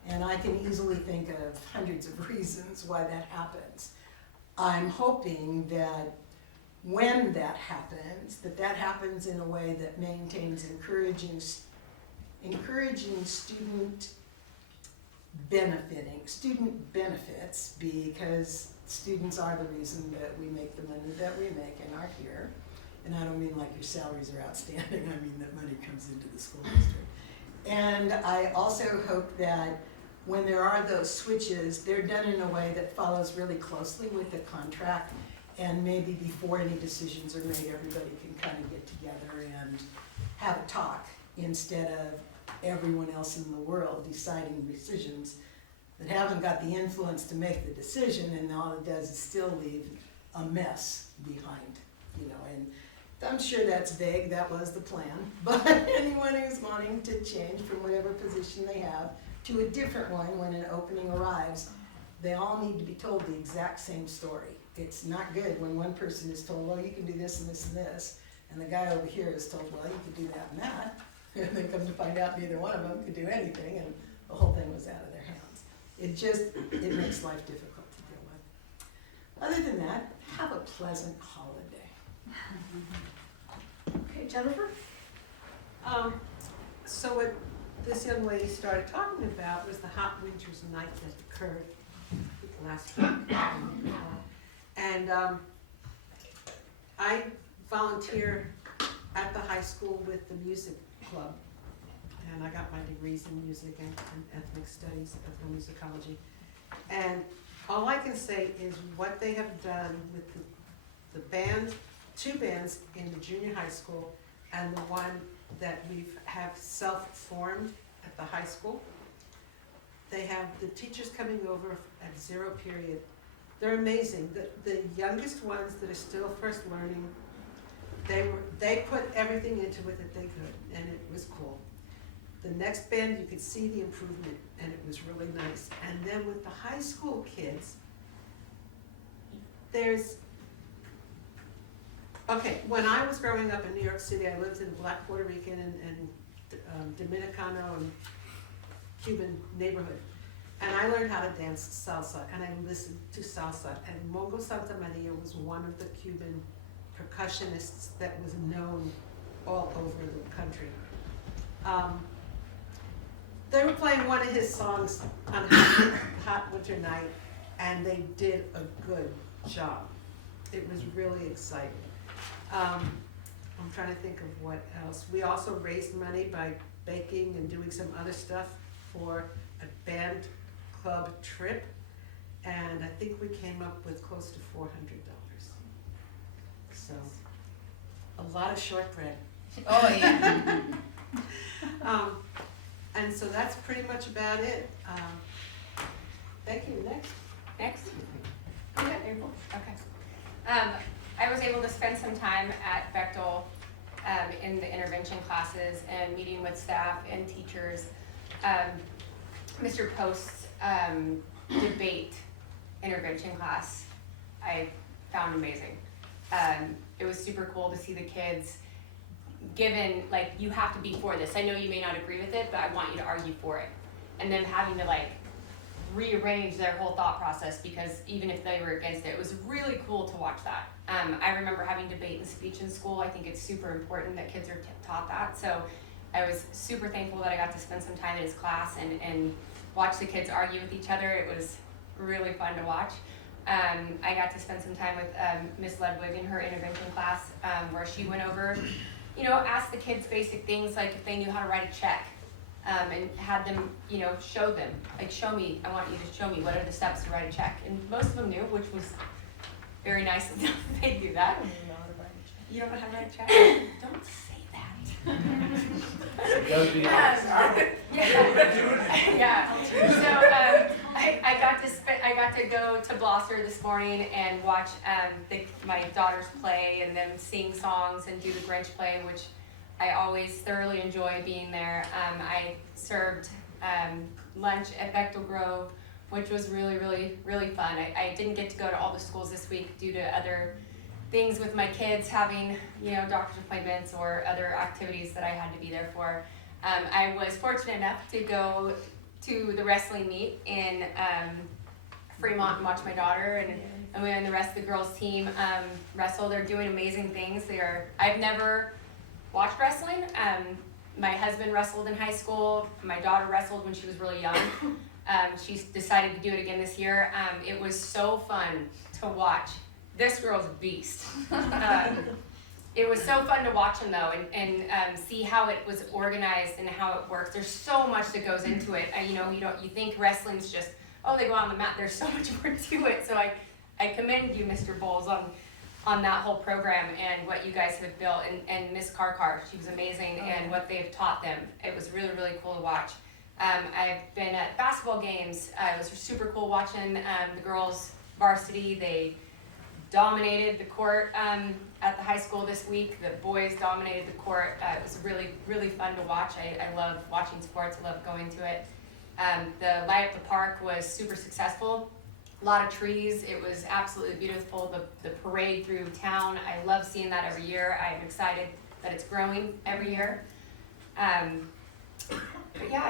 And I can easily think of hundreds of reasons why that happens. I'm hoping that when that happens in a way that maintains encouraging student benefits, because students are the reason that we make the money that we make and are here. And I don't mean like your salaries are outstanding, I mean that money comes into the school district. And I also hope that when there are those switches, they're done in a way that follows really closely with the contract, and maybe before any decisions are made, everybody can kind of get together and have a talk instead of everyone else in the world deciding decisions that haven't got the influence to make the decision, and all it does is still leave a mess behind, you know. And I'm sure that's vague, that was the plan, but anyone who's wanting to change from whatever position they have to a different one when an opening arrives, they all need to be told the exact same story. It's not good when one person is told, well, you can do this and this and this, and the guy over here is told, well, you can do that and that, and then come to find out neither one of them could do anything, and the whole thing was out of their hands. It makes life difficult to deal with. Other than that, have a pleasant holiday. Okay, Jennifer? So what this young lady started talking about was the hot winter's night that occurred last week. And I volunteer at the high school with the music club. And I got my degrees in music and ethnic studies, ethnomusicology. And all I can say is what they have done with the band, 2 bands in the junior high school and the one that have self-formed at the high school. They have the teachers coming over at 0 period. They're amazing. The youngest ones that are still first learning, they put everything into it that they could, and it was cool. The next band, you could see the improvement, and it was really nice. And then with the high school kids, when I was growing up in New York City, I lived in Black Puerto Rican and Dominicano and Cuban neighborhood. And I learned how to dance salsa, and I listened to salsa. And Mongo Santa Maria was one of the Cuban percussionists that was known all over the country. They were playing one of his songs on a hot winter night, and they did a good job. It was really exciting. I'm trying to think of what else. We also raised money by baking and doing some other stuff for a band club trip, and I think we came up with close to $400. So, a lot of shortbread. Oh, yeah. And so that's pretty much about it. Thank you. Next. Next? Okay. I was able to spend some time at Bechtel in the intervention classes and meeting with staff and teachers. Mr. Post's debate intervention class I found amazing. It was super cool to see the kids given, like, you have to be for this. I know you may not agree with it, but I want you to argue for it. And them having to, like, rearrange their whole thought process, because even if they were against it, it was really cool to watch that. I remember having debate and speech in school. I think it's super important that kids are taught that. So I was super thankful that I got to spend some time in his class and watch the kids argue with each other. It was really fun to watch. I got to spend some time with Miss Ludwig in her intervention class, where she went over, asked the kids basic things like if they knew how to write a check, and had them, show them, like, show me, I want you to show me what are the steps to write a check. And most of them knew, which was very nice that they do that. You don't know how to write a check? Don't say that. Yeah. So I got to go to Blosser this morning and watch my daughters play and them sing songs and do the Grinch play, which I always thoroughly enjoy being there. I served lunch at Bechtel Grove, which was really, really, really fun. I didn't get to go to all the schools this week due to other things with my kids having, doctor's appointments or other activities that I had to be there for. I was fortunate enough to go to the wrestling meet in Fremont and watch my daughter and we and the rest of the girls team wrestle. They're doing amazing things. I've never watched wrestling. My husband wrestled in high school. My daughter wrestled when she was really young. She's decided to do it again this year. It was so fun to watch. This girl's a beast. It was so fun to watch them though, and see how it was organized and how it works. There's so much that goes into it. You think wrestling's just, they go on the mat. There's so much more to it. So I commend you, Mr. Bowles, on that whole program and what you guys have built, and Miss Karkar, she was amazing, and what they've taught them. It was really, really cool to watch. I've been at basketball games. It was super cool watching the girls varsity. They dominated the court at the high school this week. The boys dominated the court. It was really, really fun to watch. I love watching sports. I love going to it. The light up the park was super successful. A lot of trees. It was absolutely beautiful. The parade through town. I love seeing that every year. I'm excited that it's growing every year. But yeah,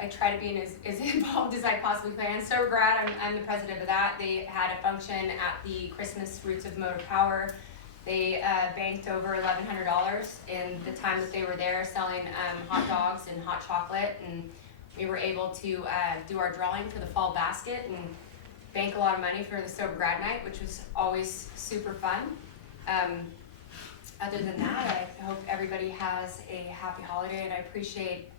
I try to be as involved as I possibly can. So glad I'm the president of that. They had a function at the Christmas Roots of Motor Power. They banked over $1,100 in the time that they were there selling hot dogs and hot chocolate. And we were able to do our drawing for the fall basket and bank a lot of money for the Sober Grad Night, which was always super fun. Other than that, I hope everybody has a happy holiday, and I appreciate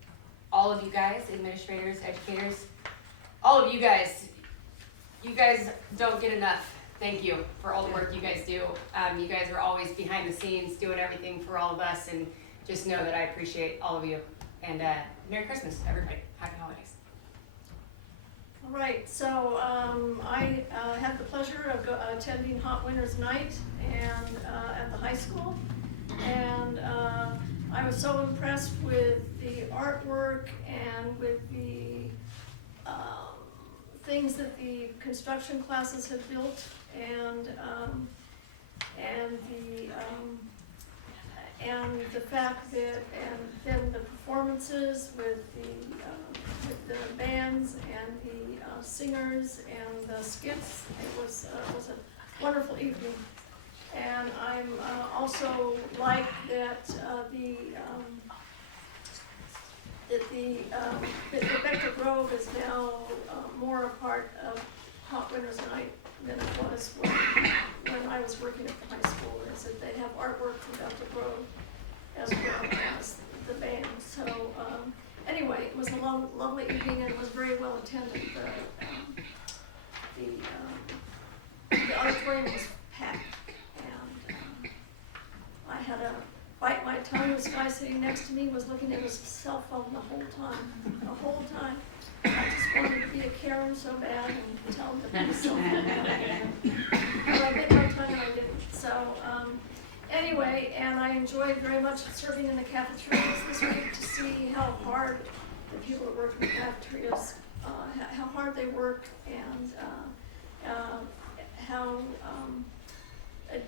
all of you guys, administrators, educators, all of you guys. You guys don't get enough. Thank you for all the work you guys do. You guys are always behind the scenes doing everything for all of us, and just know that I appreciate all of you. And Merry Christmas, everybody. Happy holidays. All right, so I had the pleasure of attending Hot Winter's Night and at the high school, and I was so impressed with the artwork and with the things that the construction classes had built, and the fact that, and then the performances with the bands and the singers and the skits. It was a wonderful evening. And I'm also like that that Bector Grove is now more a part of Hot Winter's Night than it was when I was working at the high school. Is that they have artwork from Bector Grove as well as the band. So anyway, it was a lovely evening and it was very well attended. The auditorium was packed, and I had to bite my tongue. This guy sitting next to me was looking at his cell phone the whole time. The whole time. I just wanted to be a Karen so bad and tell him to be so bad. But I bit my tongue and I didn't. So anyway, and I enjoyed very much serving in the cafeterias this week to see how hard the people that work in the cafeterias, how hard they work, and how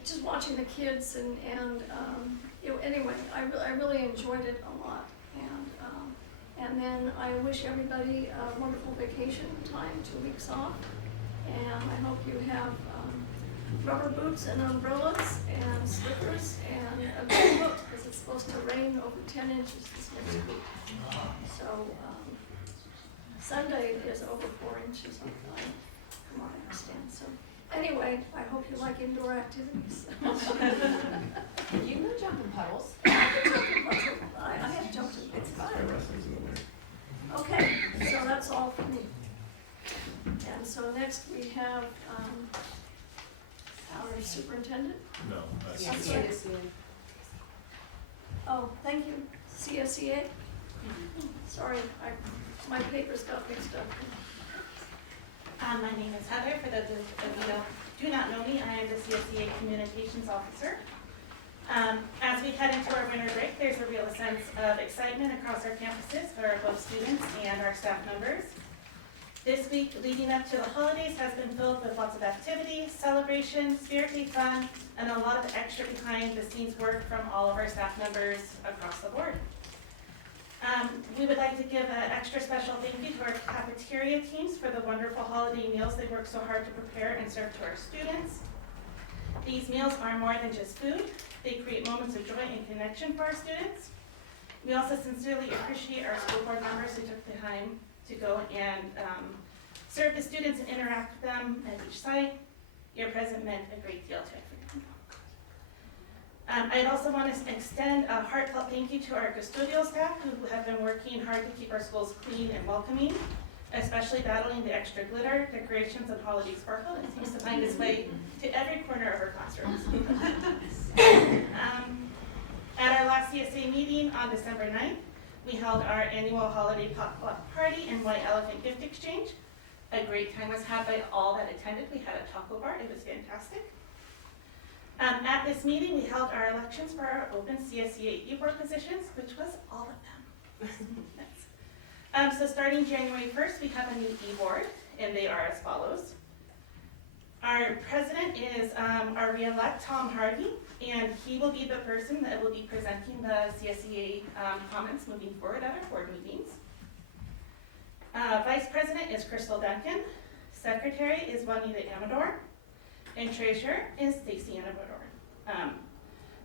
just watching the kids and anyway, I really enjoyed it a lot, and then I wish everybody a wonderful vacation time, 2 weeks off, and I hope you have rubber boots and umbrellas and slippers and a good book because it's supposed to rain over 10 inches this next week. So Sunday is over 4 inches on Friday, from what I understand. So anyway, I hope you like indoor activities. You know jumping puddles. I have jumped in. It's fun. Okay, so that's all for me. And so next we have our superintendent. No, that's. That's right. Oh, thank you. CSEA? Sorry, my papers got mixed up. My name is Heather. For those of you who do not know me, I am the CSEA Communications Officer. As we head into our winter break, there's a real sense of excitement across our campuses for both students and our staff members. This week leading up to the holidays has been filled with lots of activities, celebrations, spirited fun, and a lot of extra behind-the-scenes work from all of our staff members across the board. We would like to give an extra special thank you to our cafeteria teams for the wonderful holiday meals they work so hard to prepare and serve to our students. These meals are more than just food. They create moments of joy and connection for our students. We also sincerely appreciate our school board members who took the time to go and serve the students and interact with them at each site. Your presence meant a great deal to everyone. I'd also want to extend a heartfelt thank you to our custodial staff who have been working hard to keep our schools clean and welcoming, especially battling the extra glitter, decorations, and holiday sparkle that seems to find its way to every corner of our classrooms. At our last CSA meeting on December 9th, we held our annual holiday potluck party and White Elephant gift exchange. A great time was had by all that attended. We had a taco bar. It was fantastic. At this meeting, we held our elections for our open CSEA e-board positions, which was all of them. So starting January 1st, we have a new e-board, and they are as follows. Our president is our re-elect Tom Harvey, and he will be the person that will be presenting the CSEA comments moving forward at our board meetings. Vice president is Crystal Duncan, secretary is Juanita Amador, and treasurer is Stacy Amador.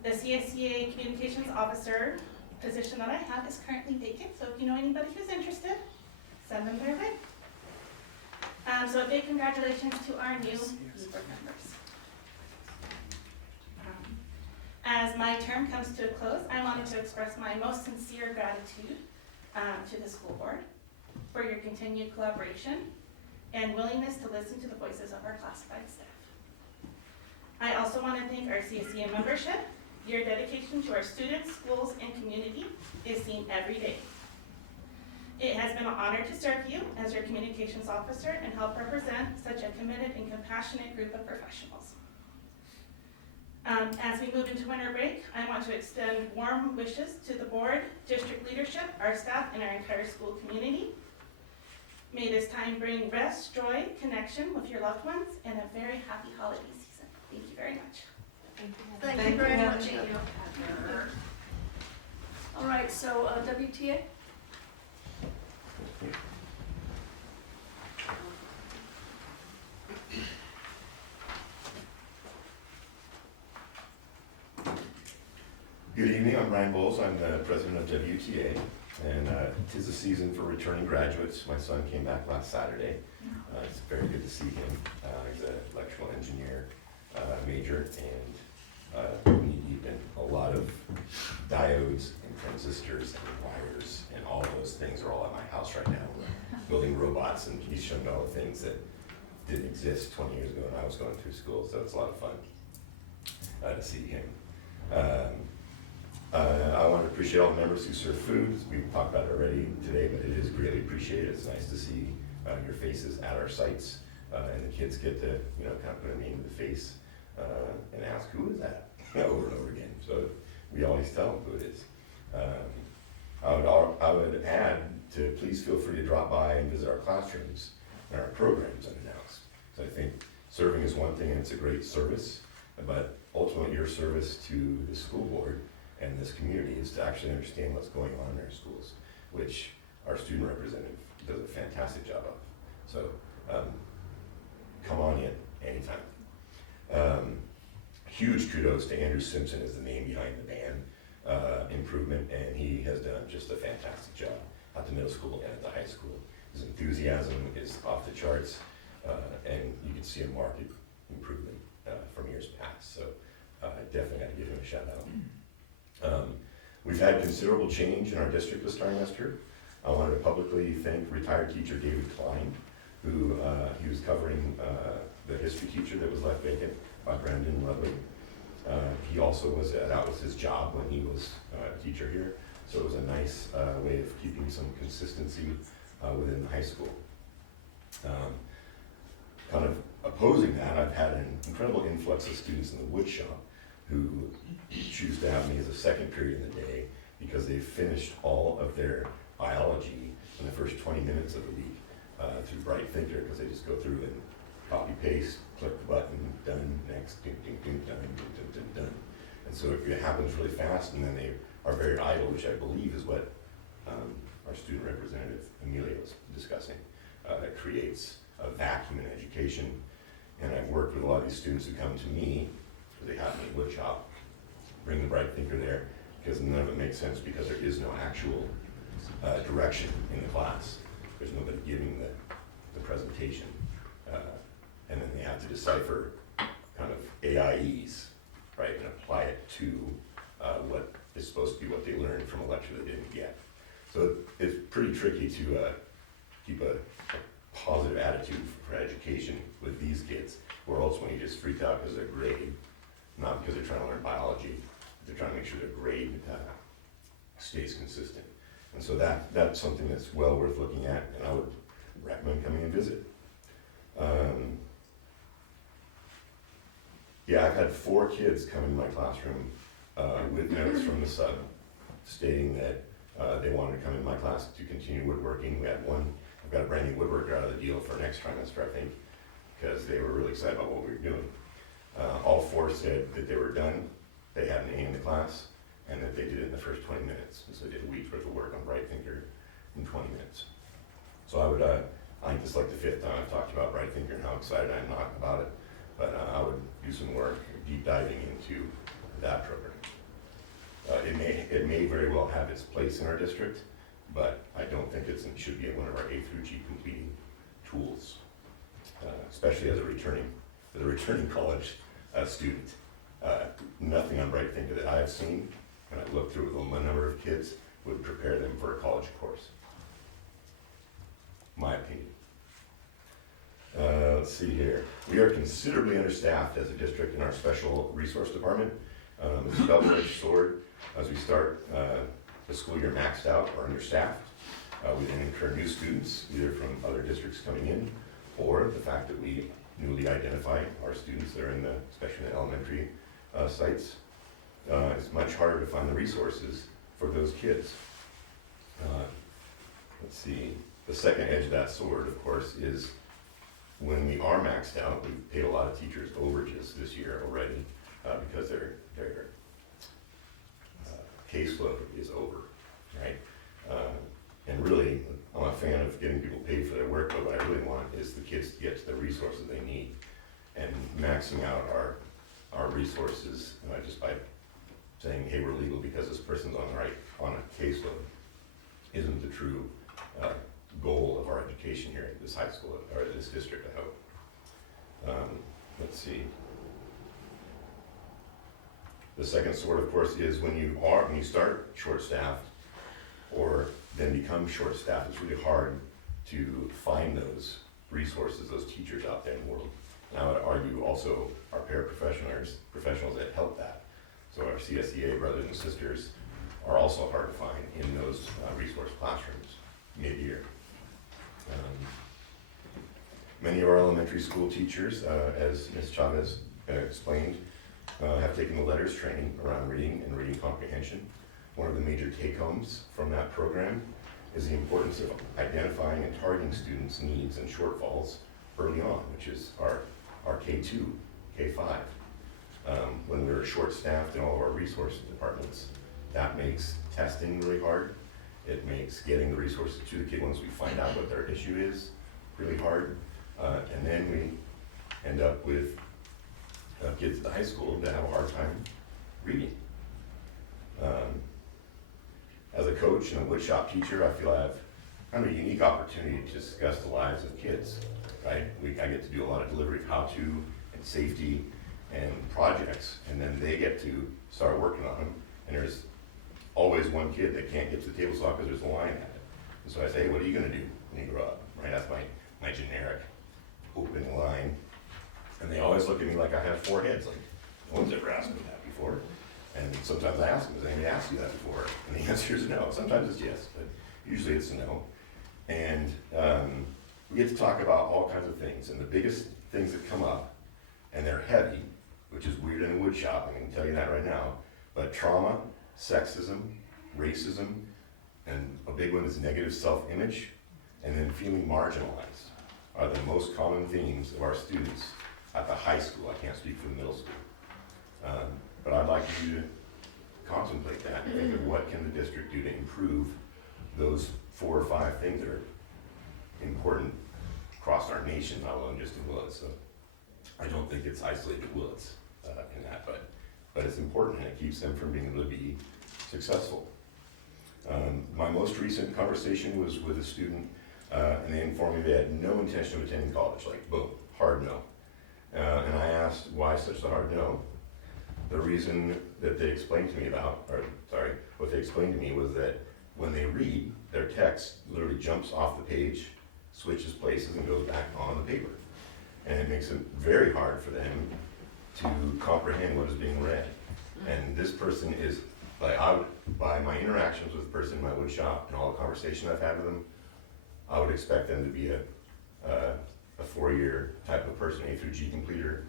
The CSEA communications officer position that I have is currently vacant, so if you know anybody who's interested, send them their way. So a big congratulations to our new board members. As my term comes to a close, I wanted to express my most sincere gratitude to the school board for your continued collaboration and willingness to listen to the voices of our classified staff. I also want to thank our CSEA membership. Your dedication to our students, schools, and community is seen every day. It has been an honor to serve you as your communications officer and help represent such a committed and compassionate group of professionals. As we move into winter break, I want to extend warm wishes to the board, district leadership, our staff, and our entire school community. May this time bring rest, joy, connection with your loved ones, and a very happy holiday season. Thank you very much. Thank you very much. All right, so WTA? Good evening, I'm Brian Bowles, I'm the president of WTA, and tis the season for returning graduates. My son came back last Saturday. It's very good to see him. He's an electrical engineer major, and we need a lot of diodes and transistors and wires, and all those things are all at my house right now. We're building robots, and he's showing me all the things that didn't exist 20 years ago when I was going through school, so it's a lot of fun to see him. I want to appreciate all the members who serve food. We've talked about it already today, but it is greatly appreciated. It's nice to see your faces at our sites, and the kids get to, kind of put a name to the face and ask, who is that? Over and over again. So we always tell them who it is. I would add to please feel free to drop by and visit our classrooms and our programs unannounced. So I think serving is one thing and it's a great service, but ultimately your service to the school board and this community is to actually understand what's going on in our schools, which our student representative does a fantastic job of. So come on in anytime. Huge kudos to Andrew Simpson as the name behind the band improvement, and he has done just a fantastic job at the middle school and at the high school. His enthusiasm is off the charts, and you can see a marked improvement from years past. So definitely got to give him a shout out. We've had considerable change in our district this trimester. I wanted to publicly thank retired teacher David Klein, who he was covering the history teacher that was left vacant by Brandon Ludwig. He also that was his job when he was a teacher here, so it was a nice way of keeping some consistency within the high school. Kind of opposing that, I've had an incredible influx of students in the wood shop who choose to have me as a second period in the day because they've finished all of their biology in the first 20 minutes of the week through Bright Thinker, because they just go through and copy paste, click the button, done, next, ding, ding, ding, done, ding, ding, done. And so it happens really fast, and then they are very idle, which I believe is what our student representative Amelia was discussing. That creates a vacuum in education. And I've worked with a lot of these students who come to me, because they have me in wood shop, bring the Bright Thinker there, because none of it makes sense because there is no actual direction in the class. There's nobody giving the presentation. And then they have to decipher kind of AIEs, right, and apply it to what is supposed to be what they learned from a lecture they didn't get. So it's pretty tricky to keep a positive attitude for education with these kids, who are ultimately just freaked out because of their grade, not because they're trying to learn biology. They're trying to make sure their grade stays consistent. And so that's something that's well worth looking at, and I would recommend coming and visit. I've had 4 kids come into my classroom with notes from the sub stating that they wanted to come in my class to continue woodworking. We had one, I've got a brand new woodworker out of the deal for next trimester, I think, because they were really excited about what we were doing. All 4 said that they were done, they had an A in the class, and that they did it in the first 20 minutes. And so they did a week's worth of work on Bright Thinker in 20 minutes. So I think this is like the 5th time I've talked about Bright Thinker and how excited I am not about it, but I would do some work deep diving into that program. It may very well have its place in our district, but I don't think it should be one of our A through G completing tools, especially as a returning college student. Nothing on Bright Thinker that I've seen, and I've looked through with a number of kids, would prepare them for a college course. My opinion. Let's see here. We are considerably understaffed as a district in our special resource department. It's a double-edged sword. As we start the school year maxed out or understaffed, we then incur new students, either from other districts coming in, or the fact that we newly identify our students that are in especially in the elementary sites. It's much harder to find the resources for those kids. Let's see. The second edge of that sword, of course, is when we are maxed out. We've paid a lot of teachers overages this year already because their caseload is over, right? And really, I'm a fan of getting people paid for their work, but what I really want is the kids to get to the resources they need, and maxing out our resources just by saying, hey, we're legal because this person's on a caseload, isn't the true goal of our education here at this high school, or this district, I hope. Let's see. The second sort, of course, is when you start short-staffed or then become short-staffed, it's really hard to find those resources, those teachers out there in the world. And I would argue also our professionals that help that. So our CSEA brothers and sisters are also hard to find in those resource classrooms mid-year. Many of our elementary school teachers, as Ms. Chavez explained, have taken the letters training around reading and reading comprehension. One of the major take-homes from that program is the importance of identifying and targeting students' needs and shortfalls early on, which is our K2, K5. When we're short-staffed in all of our resource departments, that makes testing really hard. It makes getting the resources to the kid once we find out what their issue is really hard. And then we end up with kids at the high school that have a hard time reading. As a coach and a woodshop teacher, I feel I have kind of a unique opportunity to discuss the lives of kids, right? I get to do a lot of delivery of how-to and safety and projects, and then they get to start working on them. And there's always one kid that can't get to the table saw because there's a line at it. And so I say, hey, what are you gonna do when you grow up, right? That's my generic open line. And they always look at me like I have 4 heads, like, no one's ever asked me that before. And sometimes I ask them, has anybody asked you that before? And the answer is no. Sometimes it's yes, but usually it's no. And we get to talk about all kinds of things. And the biggest things that come up, and they're heavy, which is weird in a wood shop, I can tell you that right now, but trauma, sexism, racism, and a big one is negative self-image, and then feeling marginalized are the most common themes of our students at the high school. I can't speak for the middle school. But I'd like you to contemplate that and think of what can the district do to improve those 4 or 5 things that are important across our nation, not alone just in Willits. So I don't think it's isolated to Willits in that, but it's important and it keeps them from being able to be successful. My most recent conversation was with a student and they informed me they had no intention of attending college, like boom, hard no. And I asked why such a hard no. The reason that they explained to me what they explained to me was that when they read, their text literally jumps off the page, switches places, and goes back on the paper. And it makes it very hard for them to comprehend what is being read. And this person is, by my interactions with the person in my wood shop and all the conversation I've had with them, I would expect them to be a 4-year type of person, A through G completer,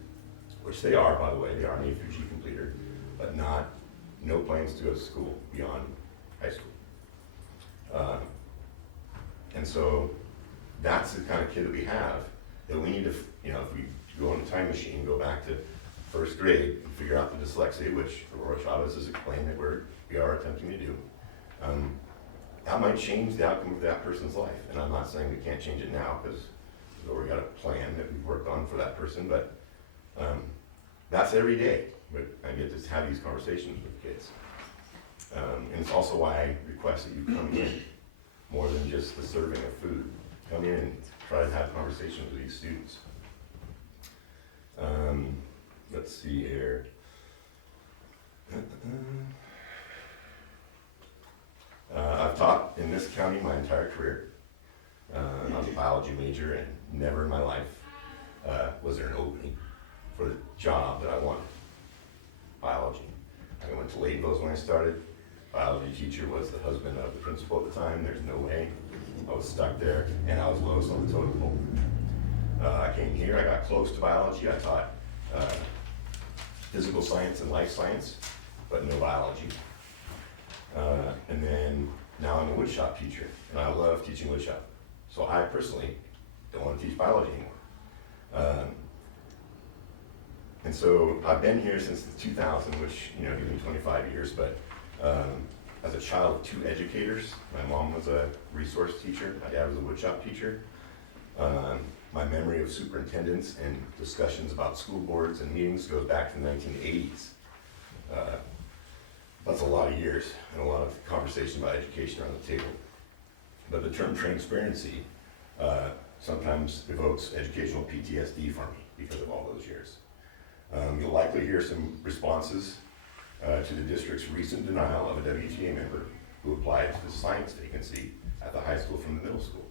which they are, by the way. They are an A through G completer, but no plans to go to school beyond high school. And so that's the kind of kid that we have, that we need to, if we go on a time machine, go back to 1st grade and figure out the dyslexia, which Aurora Chavez has explained that we are attempting to do. That might change the outcome of that person's life. And I'm not saying we can't change it now, because we got a plan that we've worked on for that person, but that's every day. But I get to have these conversations with kids. And it's also why I request that you come in more than just the serving of food. Come in and try to have conversations with these students. Let's see here. I've taught in this county my entire career. I was a biology major, and never in my life was there an opening for the job that I wanted, biology. I went to Ladeville's when I started. Biology teacher was the husband of the principal at the time. There's no way. I was stuck there, and I was lowest on the totem pole. I came here, I got close to biology. I taught physical science and life science, but no biology. And then now I'm a woodshop teacher, and I love teaching woodshop. So I personally don't want to teach biology anymore. And so I've been here since 2000, which, give me 25 years, but as a child of 2 educators, my mom was a resource teacher, my dad was a woodshop teacher. My memory of superintendents and discussions about school boards and meetings goes back to the 1980s. That's a lot of years and a lot of conversation about education around the table. But the term transparency sometimes evokes educational PTSD for me because of all those years. You'll likely hear some responses to the district's recent denial of a WTA member who applied to the science vacancy at the high school from the middle school.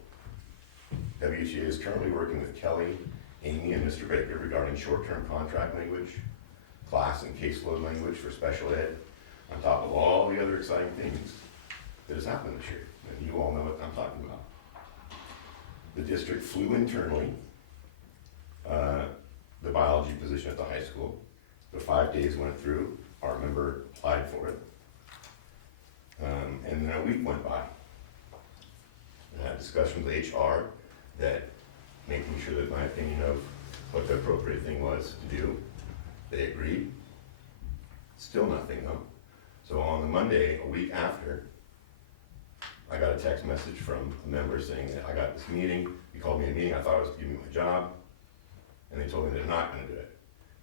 WTA is currently working with Kelly, Amy, and Mr. Baker regarding short-term contract language, class and caseload language for special ed, on top of all the other exciting things that has happened this year. And you all know what I'm talking about. The district flew internally the biology position at the high school. The 5 days went through, our member applied for it. And then a week went by. I had a discussion with HR that making sure that my opinion of what the appropriate thing was to do, they agreed. Still nothing though. So on the Monday, a week after, I got a text message from a member saying that I got this meeting, he called me a meeting, I thought it was to give me my job, and they told me they're not gonna do it.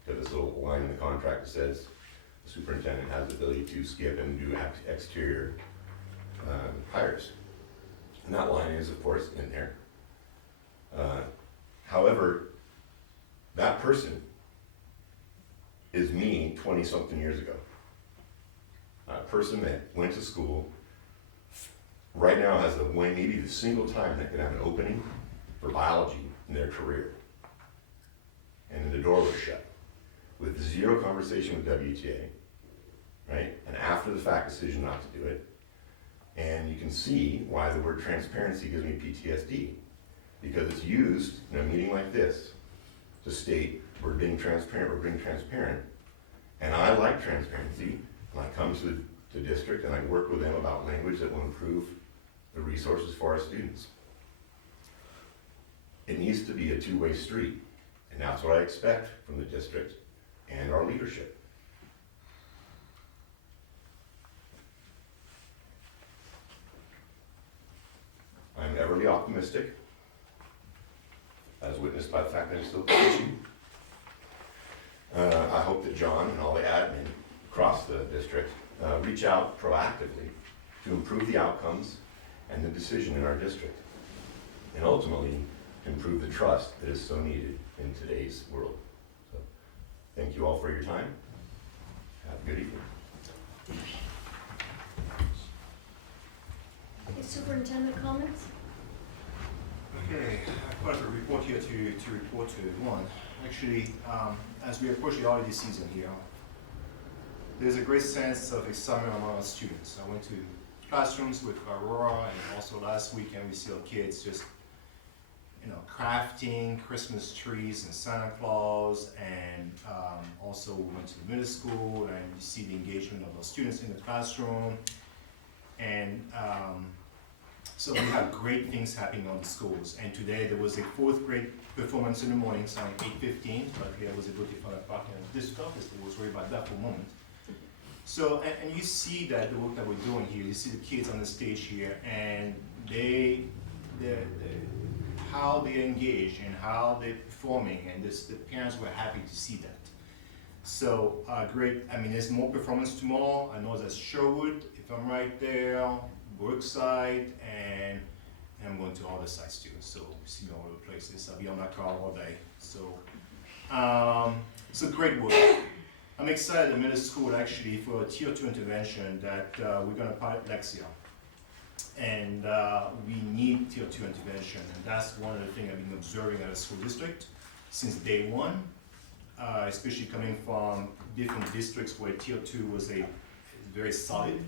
Because this little line in the contract that says the superintendent has the ability to skip and do exterior hires. And that line is, of course, in there. However, that person is me 20-something years ago. A person that went to school, right now has the one, maybe the single time that could have an opening for biology in their career. And the door was shut. With zero conversation with WTA, right? An after the fact decision not to do it. And you can see why the word transparency gives me PTSD. Because it's used in a meeting like this to state, we're being transparent. And I like transparency, and I come to the district and I work with them about language that will improve the resources for our students. It needs to be a two-way street, and that's what I expect from the district and our leadership. I'm everly optimistic, as witnessed by the fact that I'm still teaching. I hope that John and all the admin across the district reach out proactively to improve the outcomes and the decision in our district, and ultimately improve the trust that is so needed in today's world. So, thank you all for your time. Have a good evening. Okay, superintendent comments? Okay, I've got a report here to report to everyone. Actually, as we approach the holiday season here, there's a great sense of excitement among our students. I went to classrooms with Aurora, and also last weekend we see our kids just, crafting Christmas trees and Santa Claus, and also we went to the middle school, and you see the engagement of our students in the classroom, and so we have great things happening on the schools. And today there was a 4th grade performance in the morning, starting 8:15, but I was able to find a parking in this office. I was worried about that for a moment. So, and you see that the work that we're doing here, you see the kids on the stage here, and how they're engaged and how they're performing, and the parents were happy to see that. So, great. I mean, there's more performance tomorrow. I know that's Sherwood, if I'm right there, Brookside, and I'm going to all the sites too. So, see me all over the places. I'll be on my car all day. So, great work. I'm excited at middle school actually for a tier 2 intervention that we're going to pilot Lexia. And we need tier 2 intervention, and that's one of the things I've been observing at a school district since day one, especially coming from different districts where tier 2 was very solid.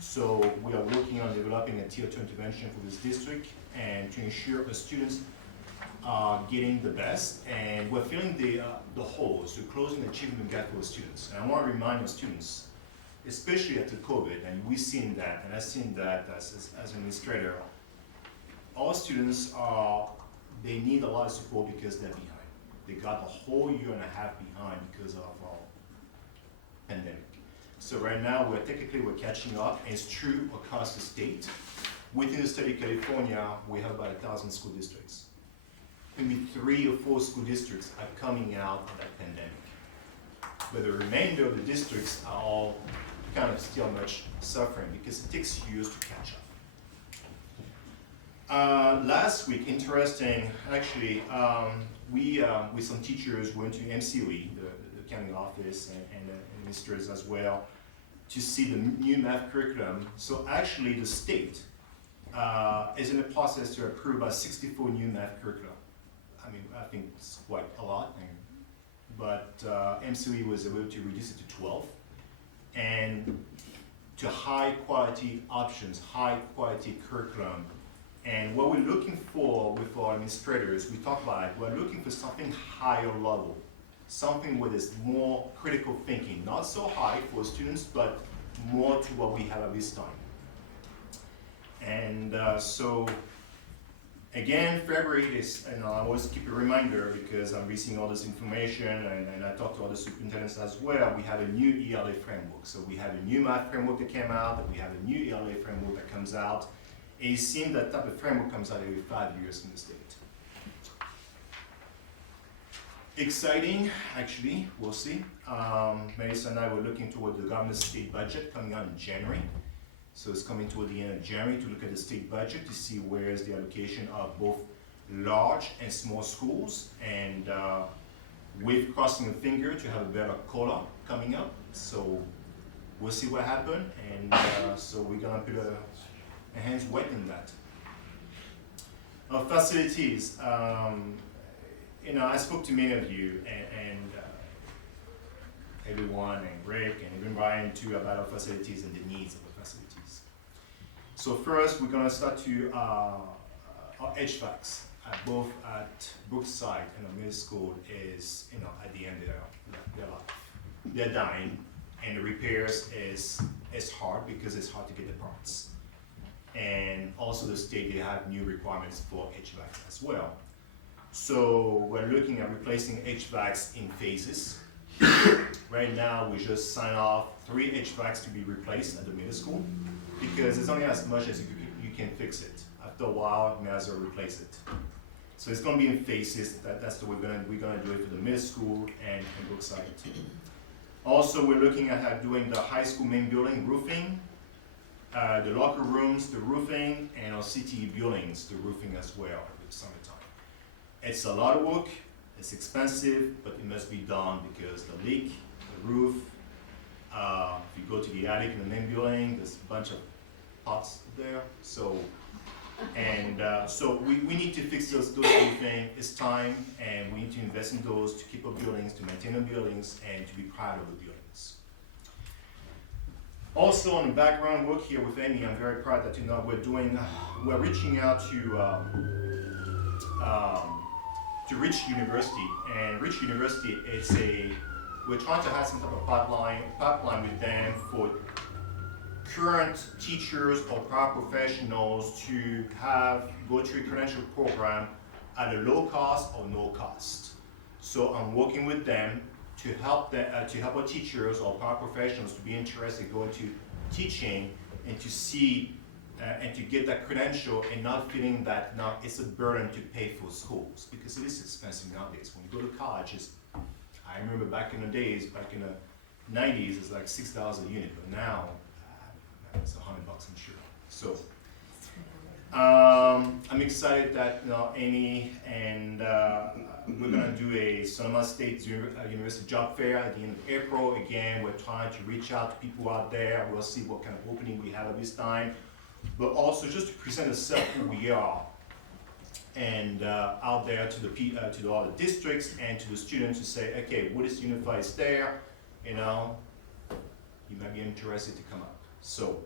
So we are working on developing a tier 2 intervention for this district and to ensure the students are getting the best, and we're filling the holes, we're closing the achievement gap for the students. And I want to remind the students, especially after COVID, and we've seen that, and I've seen that as an administrator, all students they need a lot of support because they're behind. They got a whole year and a half behind because of our pandemic. So right now, we're catching up, and it's true across the state. Within the state of California, we have about 1,000 school districts. Maybe 3 or 4 school districts are coming out of that pandemic. But the remainder of the districts are all kind of still much suffering because it takes years to catch up. Last week, interesting, actually, we, with some teachers, went to MCOE, the county office, and administrators as well, to see the new math curriculum. So actually, the state is in the process to approve about 64 new math curricula. I mean, I think it's quite a lot, but MCOE was able to reduce it to 12, and to high quality options, high quality curriculum. And what we're looking for with our administrators, we talk about it, we're looking for something higher level, something where there's more critical thinking, not so high for students, but more to what we have at this time. And so, again, February is, and I always keep a reminder because I'm receiving all this information, and I talk to other superintendents as well. We have a new ELA framework. So we have a new math framework that came out, and we have a new ELA framework that comes out. And it seems that type of framework comes out every 5 years in the state. Exciting, actually, we'll see. Melissa and I were looking toward the government state budget coming out in January. So it's coming toward the end of January to look at the state budget to see where is the allocation of both large and small schools, and with crossing the finger to have a better COLA coming up. So we'll see what happens, and so we're gonna put a hands wet in that. Our facilities, you know, I spoke to many of you, and everyone, and Rick, and even Brian too, about our facilities and the needs of the facilities. So first, we're gonna start to our HVACs, both at Brookside and the middle school is, you know, at the end of their life. They're dying, and the repairs is hard because it's hard to get the parts. And also the state, they have new requirements for HVACs as well. So we're looking at replacing HVACs in phases. Right now, we just sign off 3 HVACs to be replaced at the middle school because it's only as much as you can fix it. After a while, you may as well replace it. So it's going to be in phases. That's the way we're gonna do it for the middle school and Brookside. Also, we're looking at doing the high school main building roofing, the locker rooms, the roofing, and our CTE buildings, the roofing as well in the summertime. It's a lot of work, it's expensive, but it must be done because the leak, the roof, if you go to the attic in the main building, there's a bunch of pots there. So, and so we need to fix those things. It's time, and we need to invest in those to keep our buildings, to maintain our buildings, and to be proud of the buildings. Also, on the background work here with Amy, I'm very proud that we're reaching out to Rich University, and Rich University we're trying to have some type of pipeline with them for current teachers or professionals to go through a credential program at a low cost or no cost. So I'm working with them to help our teachers or paraprofessionals to be interested in going to teaching and to see and to get that credential and not feeling that now it's a burden to pay for schools, because it is expensive nowadays. When you go to college, I remember back in the days, back in the 90s, it's like $6 a unit, but now it's $100, I'm sure. So I'm excited that Amy and we're gonna do a Sonoma State University job fair at the end of April. Again, we're trying to reach out to people out there. We'll see what kind of opening we have at this time, but also just to present ourselves who we are, and out there to all the districts and to the students to say, okay, Willits Unified is there, you might be interested to come up. So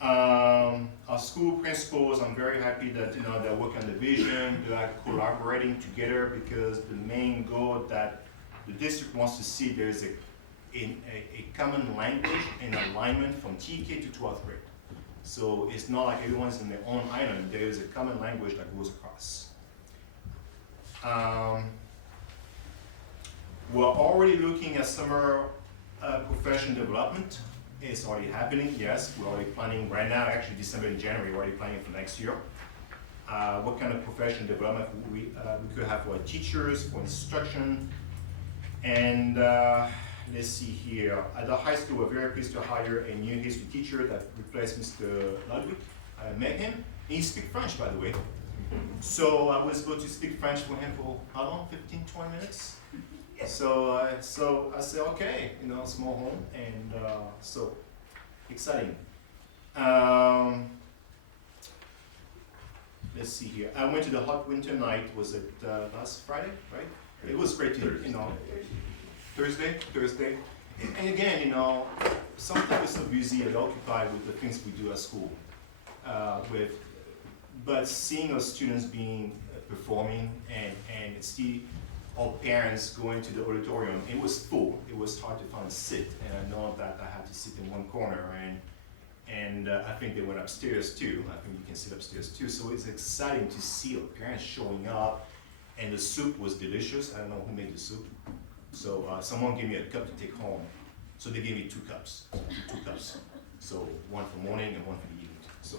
our school principals, I'm very happy that they're working on the vision, they're collaborating together, because the main goal that the district wants to see, there is a common language and alignment from TK to 12th grade. So it's not like everyone's in their own island, there is a common language that goes across. We're already looking at summer professional development. It's already happening, yes. We're already planning right now, actually December and January, we're already planning for next year. What kind of professional development we could have for our teachers, for instruction. And let's see here. At the high school, we're very pleased to hire a new history teacher that replaced Mr. Ludwig. I met him. He speaks French, by the way. So I was able to speak French for him for how long? 15, 20 minutes? So I said, okay, small home, and so exciting. Let's see here. I went to the hot winter night. Was it last Friday, right? It was great to, Thursday. And again, sometimes we're so busy and occupied with the things we do at school, but seeing our students being performing and see our parents going to the auditorium, it was full. It was hard to find a seat, and I know that I had to sit in one corner, and I think they went upstairs too. I think you can sit upstairs too. So it's exciting to see our parents showing up, and the soup was delicious. I don't know who made the soup. So someone gave me a cup to take home. So they gave me 2 cups, two cups. So one for morning and one for the evening. So,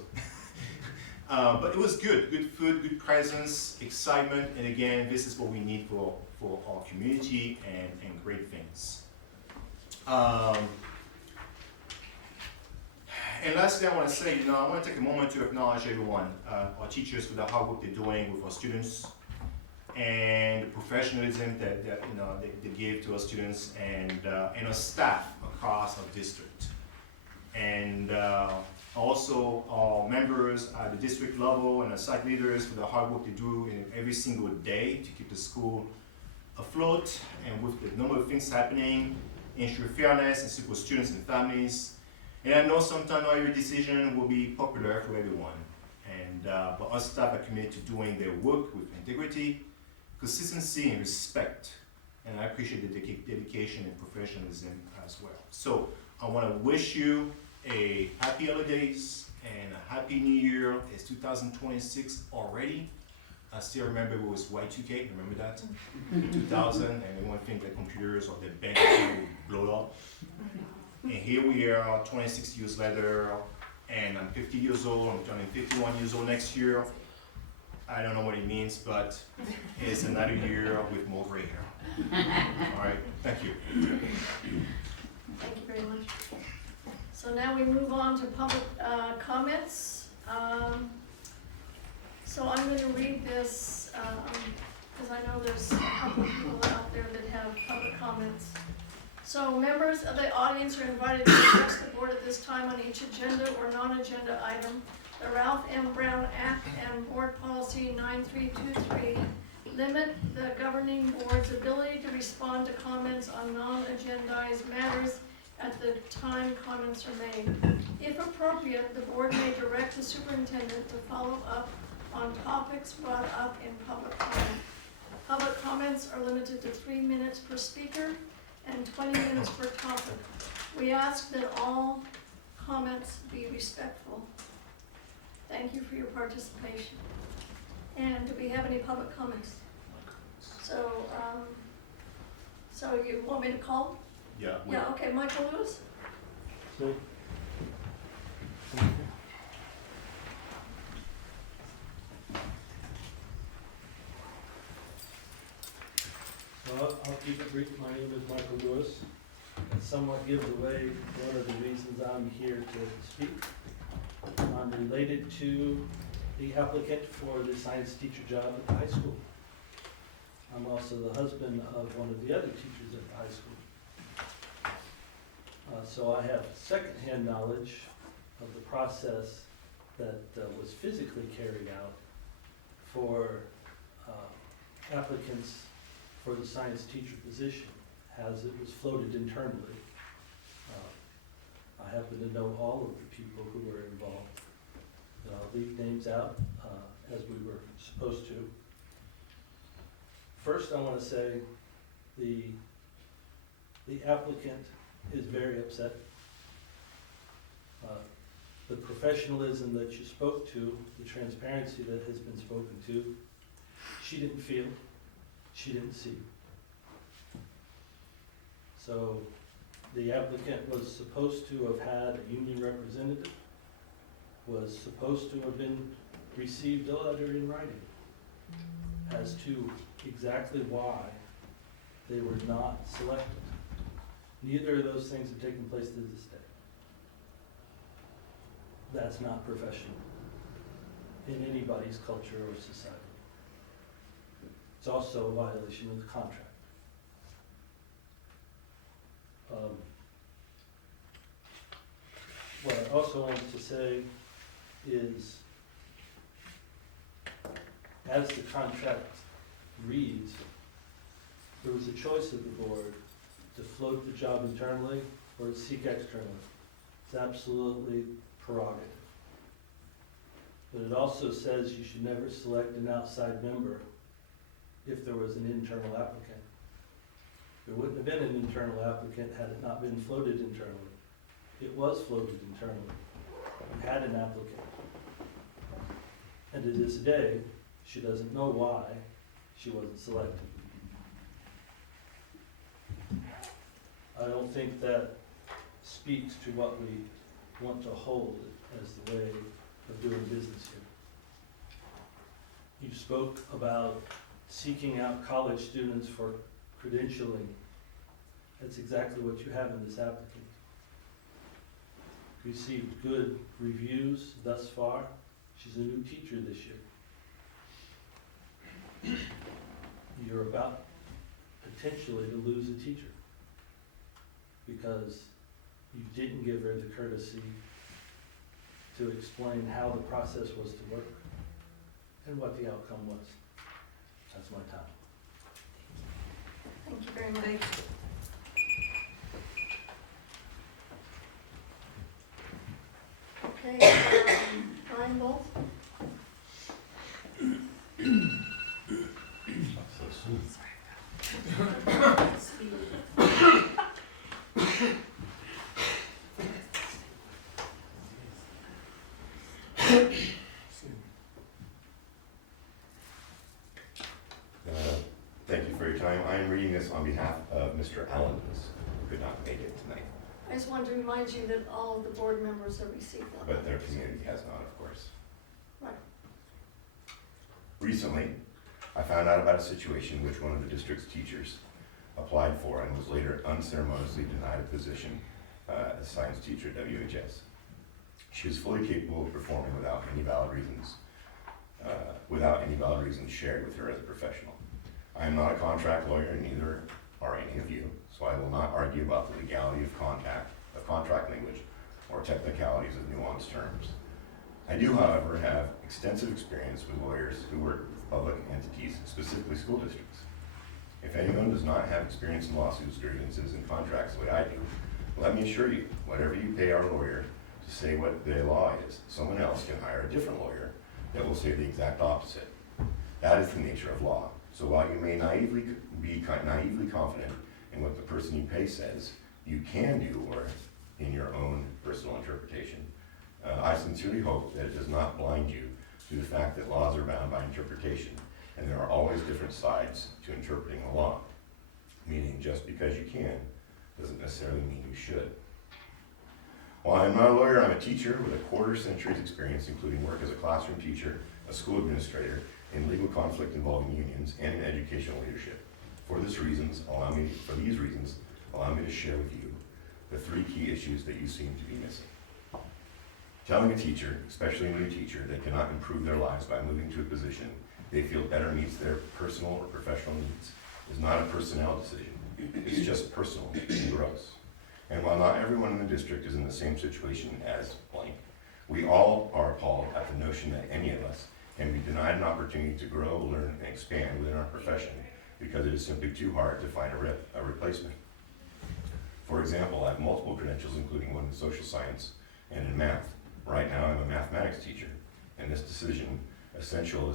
but it was good food, good presence, excitement, and again, this is what we need for our community and great things. And lastly, I want to say, I want to take a moment to acknowledge everyone, our teachers for the hard work they're doing with our students, and the professionalism that they give to our students and our staff across our district. And also our members at the district level and our site leaders for the hard work they do every single day to keep the school afloat and with the number of things happening, ensure fairness and support students and families. And I know sometimes not every decision will be popular for everyone. But our staff are committed to doing their work with integrity, consistency, and respect. And I appreciate the dedication and professionalism as well. So I want to wish you a happy holidays and a happy new year. It's 2026 already. I still remember it was Y2K, remember that? 2000, and everyone think that computers or the bank account would blow up. And here we are 26 years later, and I'm 50 years old, I'm turning 51 years old next year. I don't know what it means, but it's another year with more gray hair. All right, thank you. Thank you very much. So now we move on to public comments. So I'm going to read this because I know there's a couple of people out there that have public comments. So members of the audience are invited to address the board at this time on each agenda or non-agenda item. The Ralph M. Brown Act and Board Policy 9323 limit the governing board's ability to respond to comments on non-agendized matters at the time comments are made. If appropriate, the board may direct the superintendent to follow up on topics brought up in public comment. Public comments are limited to 3 minutes per speaker and 20 minutes per topic. We ask that all comments be respectful. Thank you for your participation. And do we have any public comments? So you want me to call? Yeah. Yeah, okay, Michael Lewis? Well, I'll keep it brief. My name is Michael Lewis. It somewhat gives away one of the reasons I'm here to speak. I'm related to the applicant for the science teacher job at the high school. I'm also the husband of one of the other teachers at the high school. So I have secondhand knowledge of the process that was physically carried out for applicants for the science teacher position as it was floated internally. I happen to know all of the people who were involved. And I'll leave names out as we were supposed to. First, I want to say the applicant is very upset. The professionalism that you spoke to, the transparency that has been spoken to, she didn't feel, she didn't see. So the applicant was supposed to have had a union representative, was supposed to have received a letter in writing as to exactly why they were not selected. Neither of those things have taken place to this day. That's not professional in anybody's culture or society. It's also a violation of the contract. What I also wanted to say is, as the contract reads, there was a choice of the board to float the job internally or to seek externally. It's absolutely prerogative. But it also says you should never select an outside member if there was an internal applicant. There wouldn't have been an internal applicant had it not been floated internally. It was floated internally. We had an applicant. And to this day, she doesn't know why she wasn't selected. I don't think that speaks to what we want to hold as the way of doing business here. You spoke about seeking out college students for credentialing. That's exactly what you have in this applicant. Received good reviews thus far. She's a new teacher this year. You're about potentially to lose a teacher because you didn't give her the courtesy to explain how the process was to work and what the outcome was. That's my time. Thank you very much. Thank you. Okay, Ryan Bolt? Thank you for your time. I am reading this on behalf of Mr. Allen, who could not make it tonight, I just wanted to remind you that all of the board members have received that. but their community has not, of course. Right. Recently, I found out about a situation in which one of the district's teachers applied for and was later unceremoniously denied a position as science teacher at WHS. She was fully capable of performing without any valid reasons shared with her as a professional. I am not a contract lawyer, and neither are any of you, so I will not argue about the legality of contract language or technicalities of nuanced terms. I do, however, have extensive experience with lawyers who work with public entities, specifically school districts. If anyone does not have experience in lawsuits, grievances, and contracts the way I do, let me assure you, whatever you pay our lawyer to say what the law is, someone else can hire a different lawyer that will say the exact opposite. That is the nature of law. So while you may naively be naively confident in what the person you pay says, you can do or in your own personal interpretation. I sincerely hope that it does not blind you to the fact that laws are bound by interpretation, and there are always different sides to interpreting the law. Meaning, just because you can doesn't necessarily mean you should. While I'm not a lawyer, I'm a teacher with a quarter-century's experience, including work as a classroom teacher, a school administrator, in legal conflict involving unions, and in educational leadership. For these reasons, allow me to share with you the 3 key issues that you seem to be missing. Telling a teacher, especially a new teacher, they cannot improve their lives by moving to a position they feel better meets their personal or professional needs is not a personnel decision. It's just personal and gross. And while not everyone in the district is in the same situation as blank, we all are appalled at the notion that any of us can be denied an opportunity to grow, learn, and expand within our profession because it is simply too hard to find a replacement. For example, I have multiple credentials, including one in social science and in math. Right now, I'm a mathematics teacher, and this decision essentially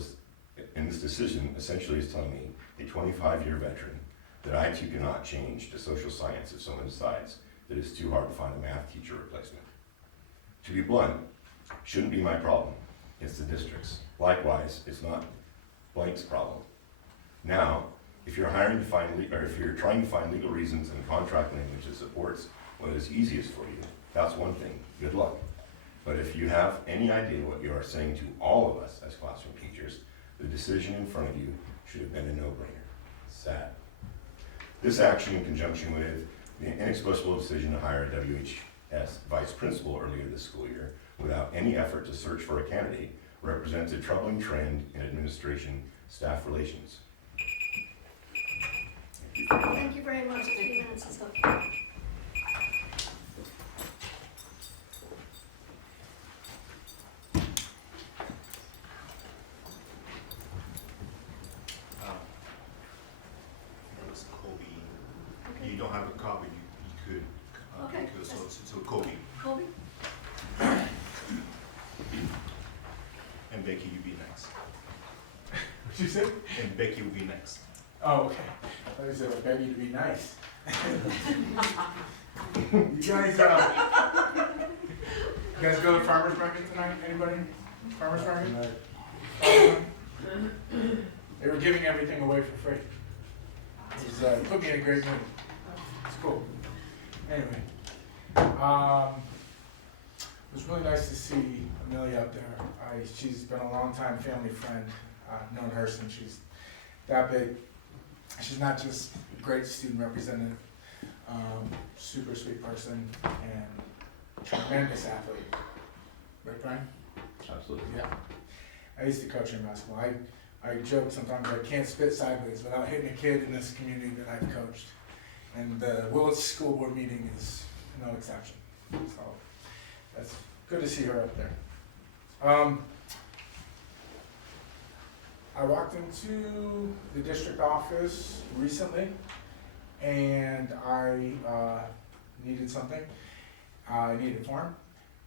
is telling me, a 25-year veteran, that I too cannot change to social science if someone decides that it's too hard to find a math teacher replacement. To be blunt, shouldn't be my problem. It's the district's. Likewise, it's not blank's problem. Now, if you're trying to find legal reasons and contract language that supports what is easiest for you, that's one thing. Good luck. But if you have any idea what you are saying to all of us as classroom teachers, the decision in front of you should have been a no-brainer. Sad. This action, in conjunction with The inexplicable decision to hire a WHS vice principal earlier this school year without any effort to search for a candidate represents a troubling trend in administration staff relations. Thank you very much. 3 minutes is up. That was Kobe. Okay. You don't have a copy, you could, Okay. so Kobe. Colby? And Becky, you be next. What'd you say? And Becky will be next. Oh, okay. I thought you said I beg you to be nice. You guys go to farmer's market tonight? Anybody? Farmer's market? They were giving everything away for free. It was, put me in a great mood. It's cool. Anyway, it was really nice to see Amelia up there. She's been a long time family friend. I've known her since she's that big. She's not just a great student representative, super sweet person, and tremendous athlete. Right, Brian? Absolutely. Yeah. I used to coach in basketball. I joke sometimes I can't spit sideways without hitting a kid in this community that I've coached. And the Willits School Board meeting is no exception. So that's good to see her up there. I walked into the district office recently and I needed something. I needed a form,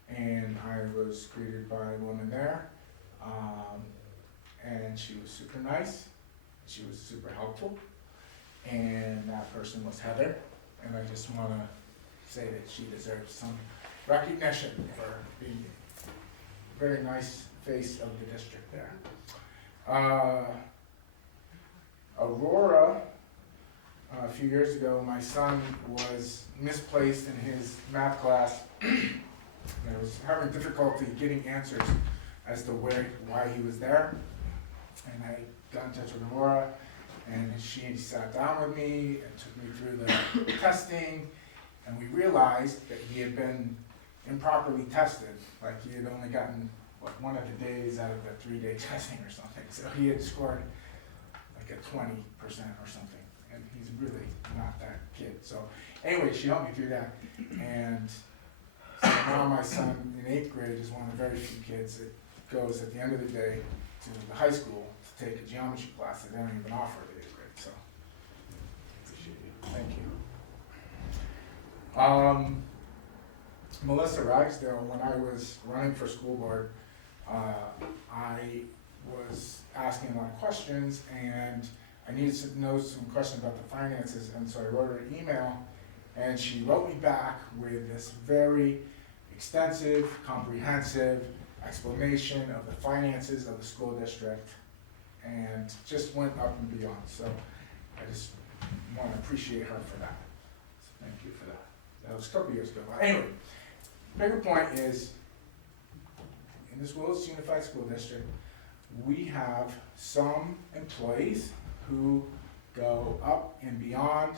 and I was greeted by a woman there. And she was super nice, she was super helpful, and that person was Heather, and I just want to say that she deserves some recognition for being a very nice face of the district there. Aurora, a few years ago, my son was misplaced in his math class, and I was having difficulty getting answers as to why he was there. And I got in touch with Aurora, and she sat down with me and took me through the testing, and we realized that he had been improperly tested. Like he had only gotten one of the days out of the 3-day testing or something. So he had scored like a 20% or something, and he's really not that kid. So anyway, she helped me through that, and so now my son in 8th grade is one of the very few kids that goes at the end of the day to the high school to take a geometry class that they don't even offer at 8th grade, so appreciate you. Thank you. Melissa Ragsdale, when I was running for school board, I was asking a lot of questions, and I needed to know some questions about the finances, and so I wrote her an email, and she wrote me back with this very extensive, comprehensive explanation of the finances of the school district, and just went up and beyond. So I just want to appreciate her for that. So thank you for that. That was a couple years ago. But anyway, bigger point is, in this Willits Unified School District, we have some employees who go up and beyond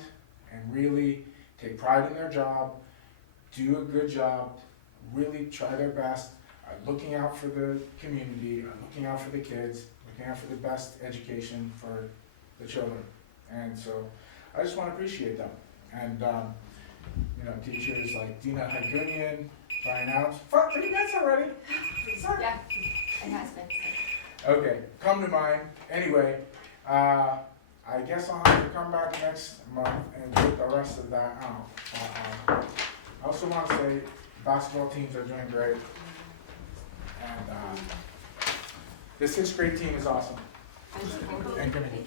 and really take pride in their job, do a good job, really try their best, are looking out for the community, are looking out for the kids, looking out for the best education for the children. And so I just want to appreciate them. And teachers like Dina Hagunian, Brian Adams, 3 minutes already? Sorry. Yeah, it has been. Okay, come to mind. Anyway, I guess I'll have to come back next month and get the rest of that out. I also want to say basketball teams are doing great. And this 6th grade team is awesome. And committee.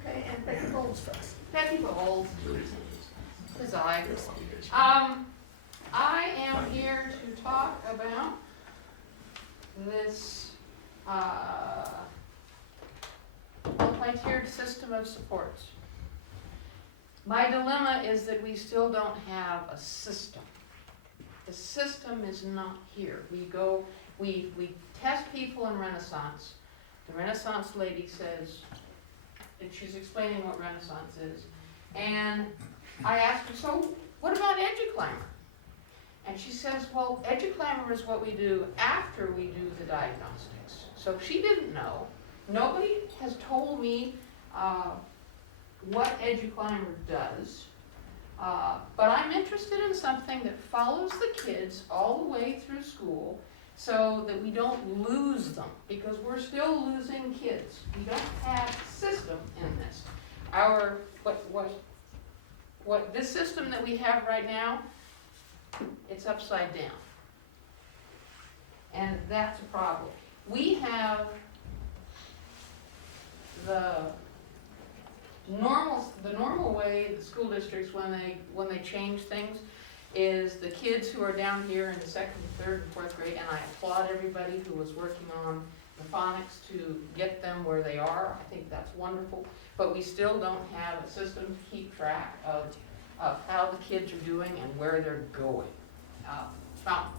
Okay, and Becky That Cole. was fast. Becky Bold, who's I? I am here to talk about this multi-tiered system of supports. My dilemma is that we still don't have a system. The system is not here. We test people in Renaissance. The Renaissance lady says, and she's explaining what Renaissance is. And I asked her, so what about EduClimber? And she says, well, EduClimber is what we do after we do the diagnostics. So she didn't know. Nobody has told me what EduClimber does. But I'm interested in something that follows the kids all the way through school so that we don't lose them, because we're still losing kids. We don't have system in this. What this system that we have right now, it's upside down. And that's a problem. We have the normal way the school districts, when they change things, is the kids who are down here in the second, third, and fourth grade, and I applaud everybody who was working on the phonics to get them where they are. I think that's wonderful. But we still don't have a system to keep track of how the kids are doing and where they're going. About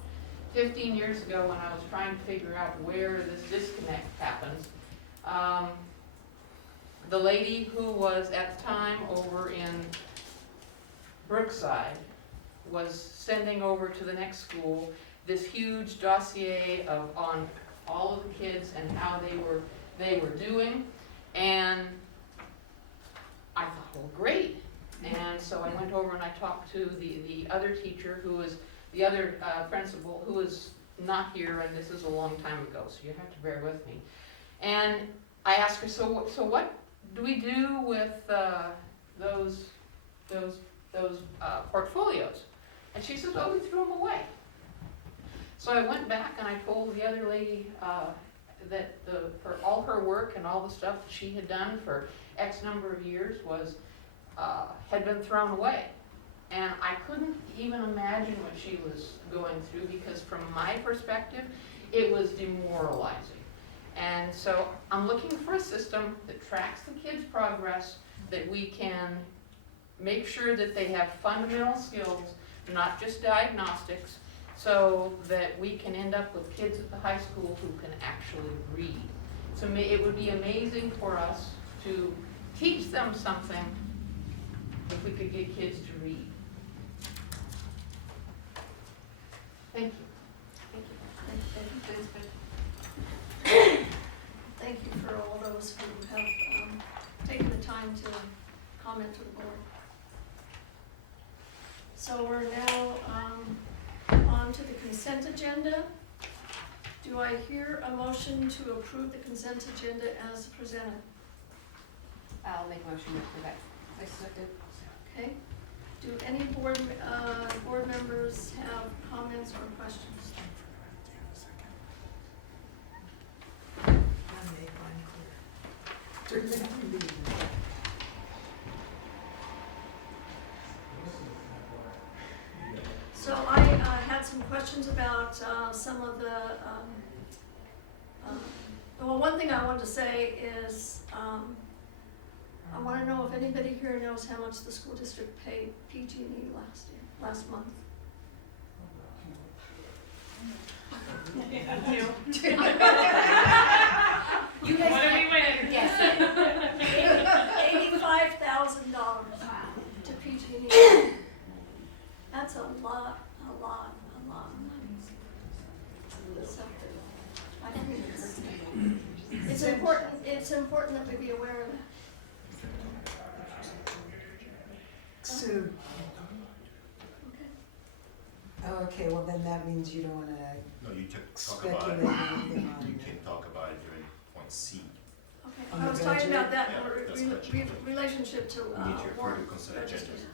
15 years ago, when I was trying to figure out where this disconnect happens, the lady who was at the time over in Brookside was sending over to the next school this huge dossier on all of the kids and how they were doing, and I thought, well, great. And so I went over and I talked to the other teacher, who was the other principal, who is not here, and this is a long time ago, so you have to bear with me. And I asked her, so what do we do with those portfolios? And she says, oh, we threw them away. So I went back and I told the other lady that for all her work and all the stuff that she had done for X number of years had been thrown away. And I couldn't even imagine what she was going through, because from my perspective, it was demoralizing. And so I'm looking for a system that tracks the kids' progress, that we can make sure that they have fundamental skills, not just diagnostics, so that we can end up with kids at the high school who can actually read. So it would be amazing for us to teach them something if we could get kids to read. Thank you. Thank you for all those who have taken the time to comment to the board. So we're now on to the consent agenda. Do I hear a motion to approve the consent agenda as presented? I'll make a motion to approve that. I second. Okay. Do any board members have comments or questions? I'll make mine clear. Turn that to me. So I had some questions about some of the, well, one thing I wanted to say is I want to know if anybody here knows how much the school district paid PG&E last month. You guys what are we winning? Yes. $85,000 to PG&E. That's a lot of money. So, I think it's important that we be aware of that. So, okay, well then that means you don't wanna No, you talk speculate about it. anything on You it. can talk about it during point C. Okay, On I the was talking about that Yeah, in that's relationship to You need to refer to warrant consent registers. agenda.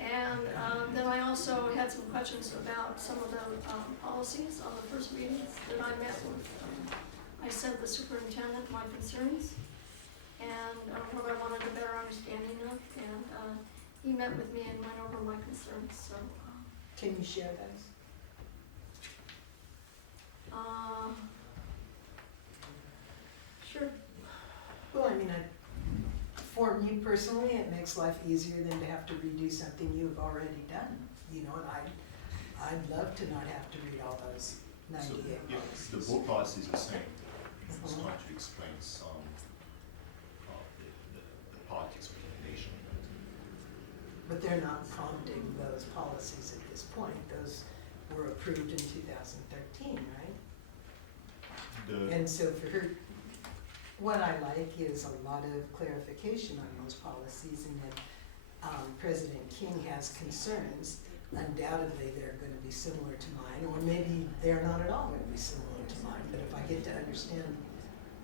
And then I also had some questions about some of the policies on the first meetings that I met with. I sent the superintendent my concerns and what I wanted a better understanding of, and he met with me and went over my concerns, so. Can you share those? Sure. Well, I mean, for me personally, it makes life easier than to have to redo something you've already done, you know, and I'd love to not have to read all those 98 Yeah, policies. the board policy is the same. It's going to explain some politics recommendation. But they're not prompting those policies at this point. Those were approved in 2013, right? The, And so for her, what I like is a lot of clarification on those policies, and that President King has concerns. Undoubtedly, they're gonna be similar to mine, or maybe they're not at all gonna be similar to mine, but if I get to understand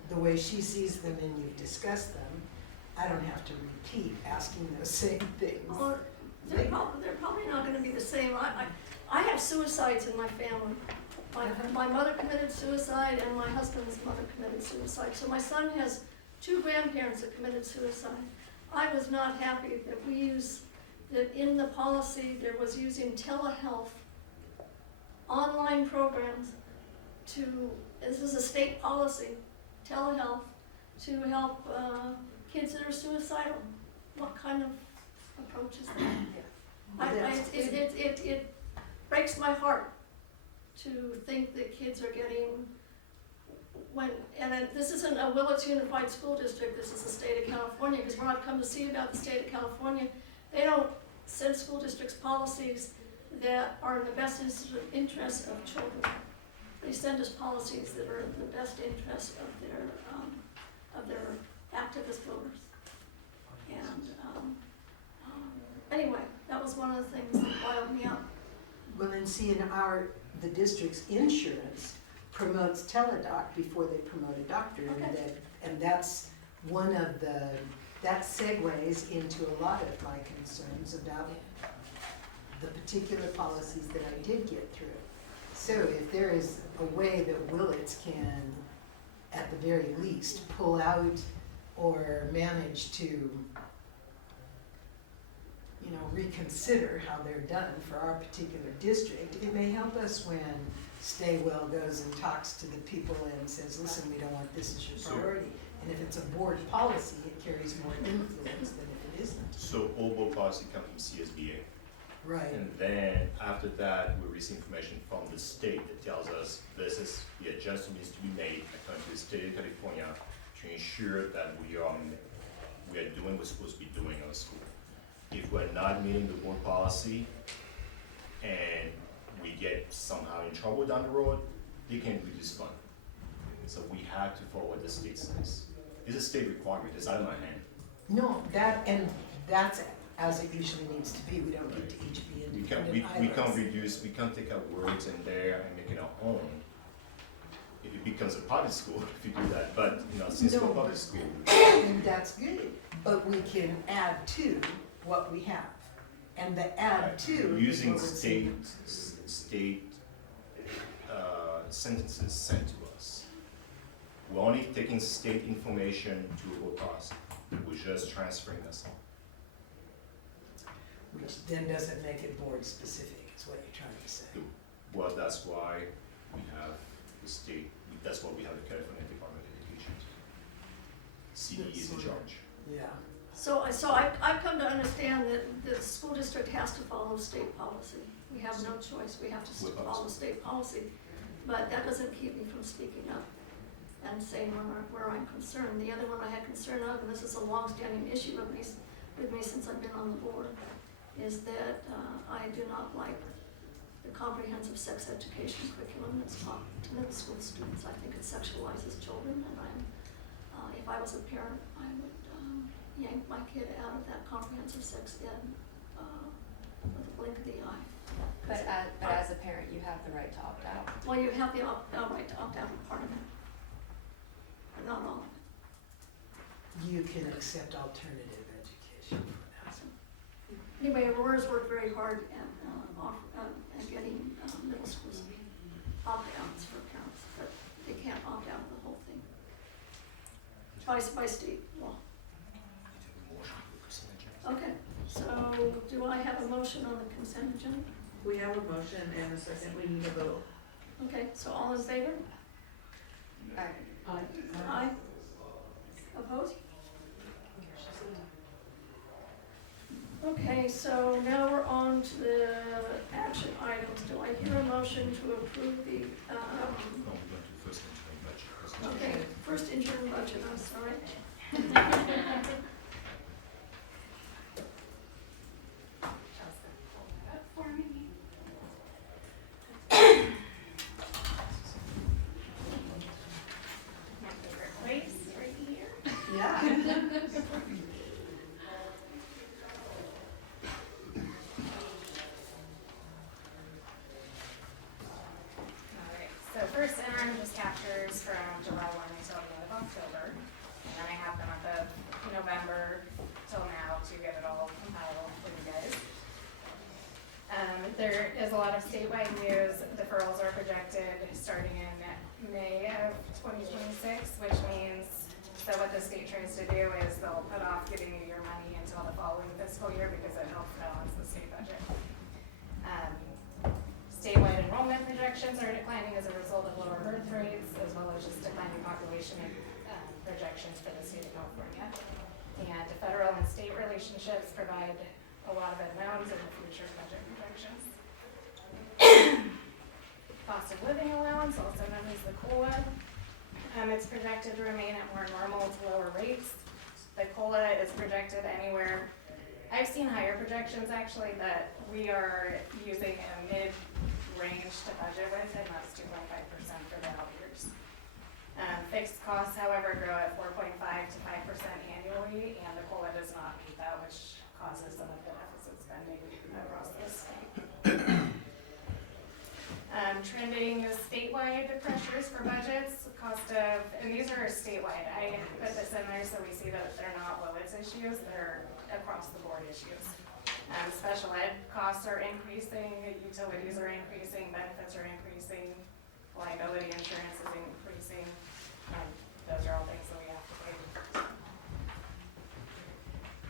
the way she sees them and you've discussed them, I don't have to repeat asking those same things. Or they're probably not gonna be the same. I have suicides in my family. My mother committed suicide and my husband's mother committed suicide. So my son has 2 grandparents that committed suicide. I was not happy that in the policy, there was using telehealth, online programs this is a state policy, telehealth, to help kids that are suicidal. What kind of approach is that? It breaks my heart to think that kids are getting, this isn't a Willits Unified School District, this is the state of California, because when I've come to see about the state of California, they don't send school districts policies that are in the best interest of children. They send us policies that are in the best interest of their activist voters. And anyway, that was one of the things that boiled me up. Well, and see, the district's insurance promotes teledoc before they promote a doctor, Okay. and that's one of that segues into a lot of my concerns about the particular policies that I did get through. So if there is a way that Willits can, at the very least, pull out or manage to, reconsider how they're done for our particular district, it may help us when Staywell goes and talks to the people and says, listen, we don't want this as your priority. And if it's a board policy, it carries more influence than if it isn't. so all board policy comes from CSBA. Right. And then after that, we receive information from the state that tells us this is the adjustment needs to be made according to the state of California to ensure that we are doing what we're supposed to be doing in the school. If we're not meeting the board policy and we get somehow in trouble down the road, they can reduce fund. So we have to follow what the state says. It's a state requirement, it's out of my hand. No, that's as it usually needs to be. We don't get to each be independent We can't islands. reduce, we can't take our words in there and make it our own. If it becomes a private school, if you do that, but, since we're a No. public school, And that's good, but we can add to what we have. And the add to is using what we're seeing. state sentences sent to us. We're only taking state information to a policy. We're just transferring this on. Which then doesn't make it board specific, is what you're trying to say. Well, that's why we have the state, that's why we have the California Department of Education. CDE is in charge. Yeah. So I've come to understand that the school district has to follow state policy. We have no choice, we have to follow state policy. But that doesn't keep me from speaking up and saying where I'm concerned. The other one I had concern of, and this is a long-standing issue with me since I've been on the board, is that I do not like the comprehensive sex education curriculum that's taught to middle school students. I think it sexualizes children, and if I was a parent, I would yank my kid out of that comprehensive sex ed with a blink of the eye. But as a parent, you have the right to opt out. Well, you have the right to opt out of part of it, but not all of it. You can accept alternative education for that. Anyway, Aurora's worked very hard at getting middle schools opt-outs for parents, but they can't opt out of the whole thing. By state law. Okay, so do I have a motion on the consent agenda? We have a motion and a second, we need a vote. Okay, so all in favor? Aye. Aye. Opposed? Okay, so now we're on to the action items. Do I hear a motion to approve the, No, we're going to first interim budget. okay, first interim budget, I'm sorry. just captures from July 1 until the end of October. And then I have them at the November till now to get it all compiled for you guys. There is a lot of statewide news. Deferrals are projected starting in May of 2026, which means that what the state tries to do is they'll put off giving you your money until the following fiscal year because it helps balance the state budget. Statewide enrollment projections are declining as a result of lower birth rates, as well as just declining population projections for the state of California. And federal and state relationships provide a lot of unknowns in the future budget projections. Cost of living allowance, also known as the COLA, it's projected to remain at more normal to lower rates. The COLA is projected anywhere. I've seen higher projections actually, but we are using a mid-range to budget with, and that's 2.5% for the out years. Fixed costs, however, grow at 4.5 to 5% annually, and the COLA does not meet that, which causes some of the deficit spending across the state. Trending statewide pressures for budgets, cost of, and these are statewide, I put this in there so we see that they're not Willits issues, they're across the board issues. Special ed costs are increasing, utilities are increasing, benefits are increasing, liability insurance is increasing. Those are all things that we have to pay.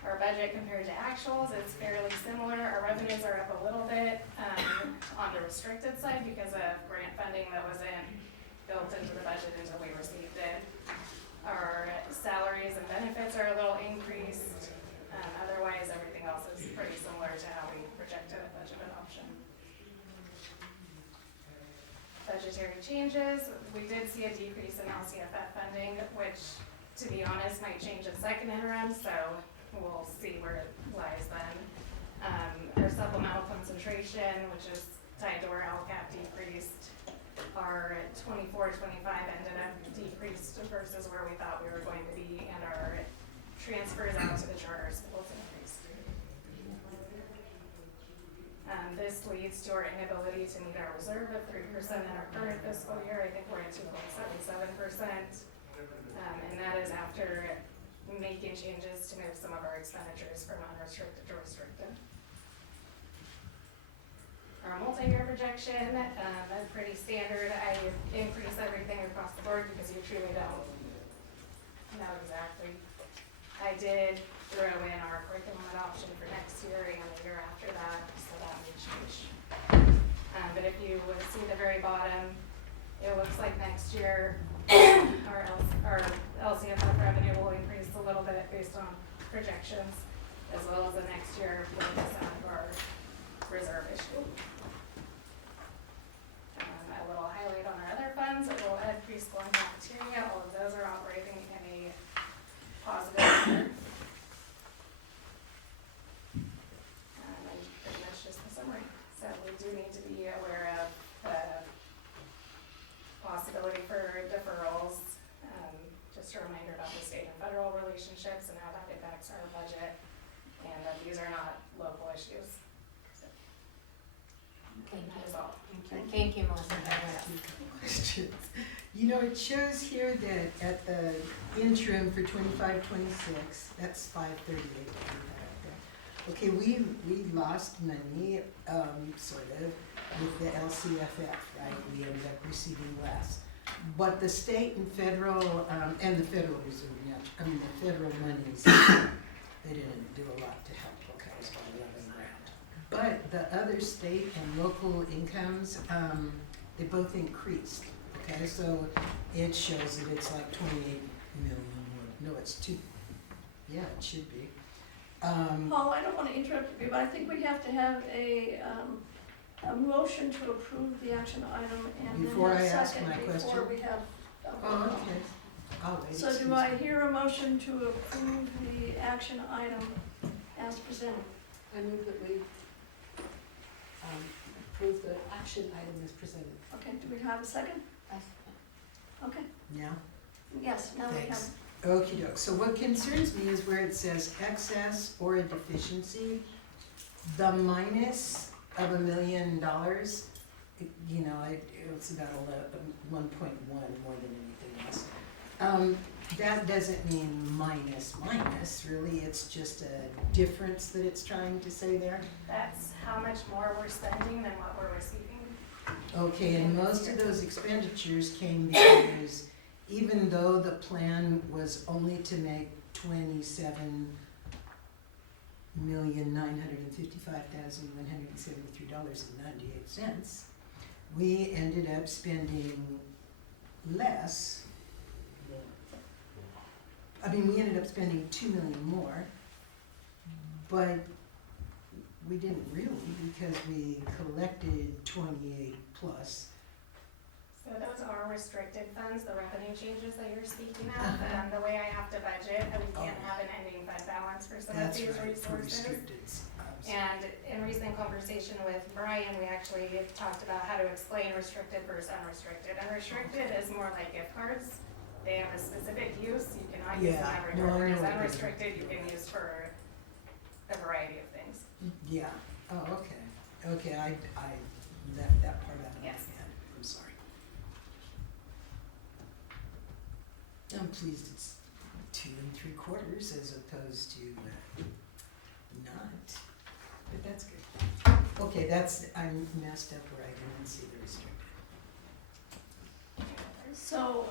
Our budget compared to actuals is fairly similar. Our revenues are up a little bit on the restricted side because of grant funding that wasn't built into the budget until we received it. Our salaries and benefits are a little increased. Otherwise, everything else is pretty similar to how we projected at budget adoption. Budgetary changes, we did see a decrease in LCFF funding, which, to be honest, might change at second interim, so we'll see where it lies then. Our supplemental concentration, which is tied to our LCAP, decreased. Our 24-25 ended up decreased versus where we thought we were going to be, and our transfers out to the charter schools increased. This leads to our inability to meet our reserve of 3% in our current fiscal year. I think we're at 2.77%, and that is after making changes to move some of our expenditures from unrestricted to restricted. Our multi-year projection, is pretty standard. I increase everything across the board because you truly don't know exactly. I did throw in our curriculum adoption for next year and the year after that, so that would change. But if you would see the very bottom, it looks like next year our LCFF revenue will increase a little bit based on projections, as well as the next year we'll just out of our reserve issue. A little highlight on our other funds, it will add preschool and cafeteria. All of those are operating in a positive manner. And pretty much just the summary. So we do need to be aware of the possibility for deferrals. Just a reminder about the state and federal relationships and how that impacts our budget, and that these are not local issues. So, Thank that you. is all. Thank you, Melissa. Questions. You know, it shows here that at the interim for 25-26, that's 538. Okay, we lost money, sort of, with the LCFF, right? We ended up receiving less. But the state and federal, and the federal reserve, the federal monies, they didn't do a lot to help, okay, it's about 11 grand. But the other state and local incomes, they both increased, okay? So it shows that it's like 28 million, no, it's 2, yeah, it should be. Paul, I don't want to interrupt you, but I think we have to have a motion to approve the action item and Before then I a ask second my before question? we have. Oh, okay. I'll wait. So do I hear a motion to approve the action item as presented? I move that we approve the action item as presented. Okay, do we have a second? Okay, Yeah. yes, now we have. Thanks. Okey doke. So what concerns me is where it says excess or a deficiency, the minus of $1 million you know, it was about 1.1 more than anything else. That doesn't mean minus, really, it's just a difference that it's trying to say there. That's how much more we're spending than what we're receiving. Okay, and most of those expenditures came because even though the plan was only to make $27,955,173.98, we ended up spending less. I mean, we ended up spending $2 million more, but we didn't really because we collected 28 plus. So those are restricted funds, the revenue changes that you're speaking of, the way I have to budget, we can't have an ending fund balance for some of That's these right, for resources. restricted. And in recent conversation with Brian, we actually talked about how to explain restricted versus unrestricted. Unrestricted is more like gift cards. They have a specific use, you cannot use them Yeah, every no, I year, whereas know what they do. unrestricted you can use for a variety of things. Yeah, oh, okay, okay, I left that part out of my Yes. head, I'm sorry. I'm pleased it's 2 3/4 as opposed to not, but that's good. Okay, I messed up where I didn't see the restricted. So,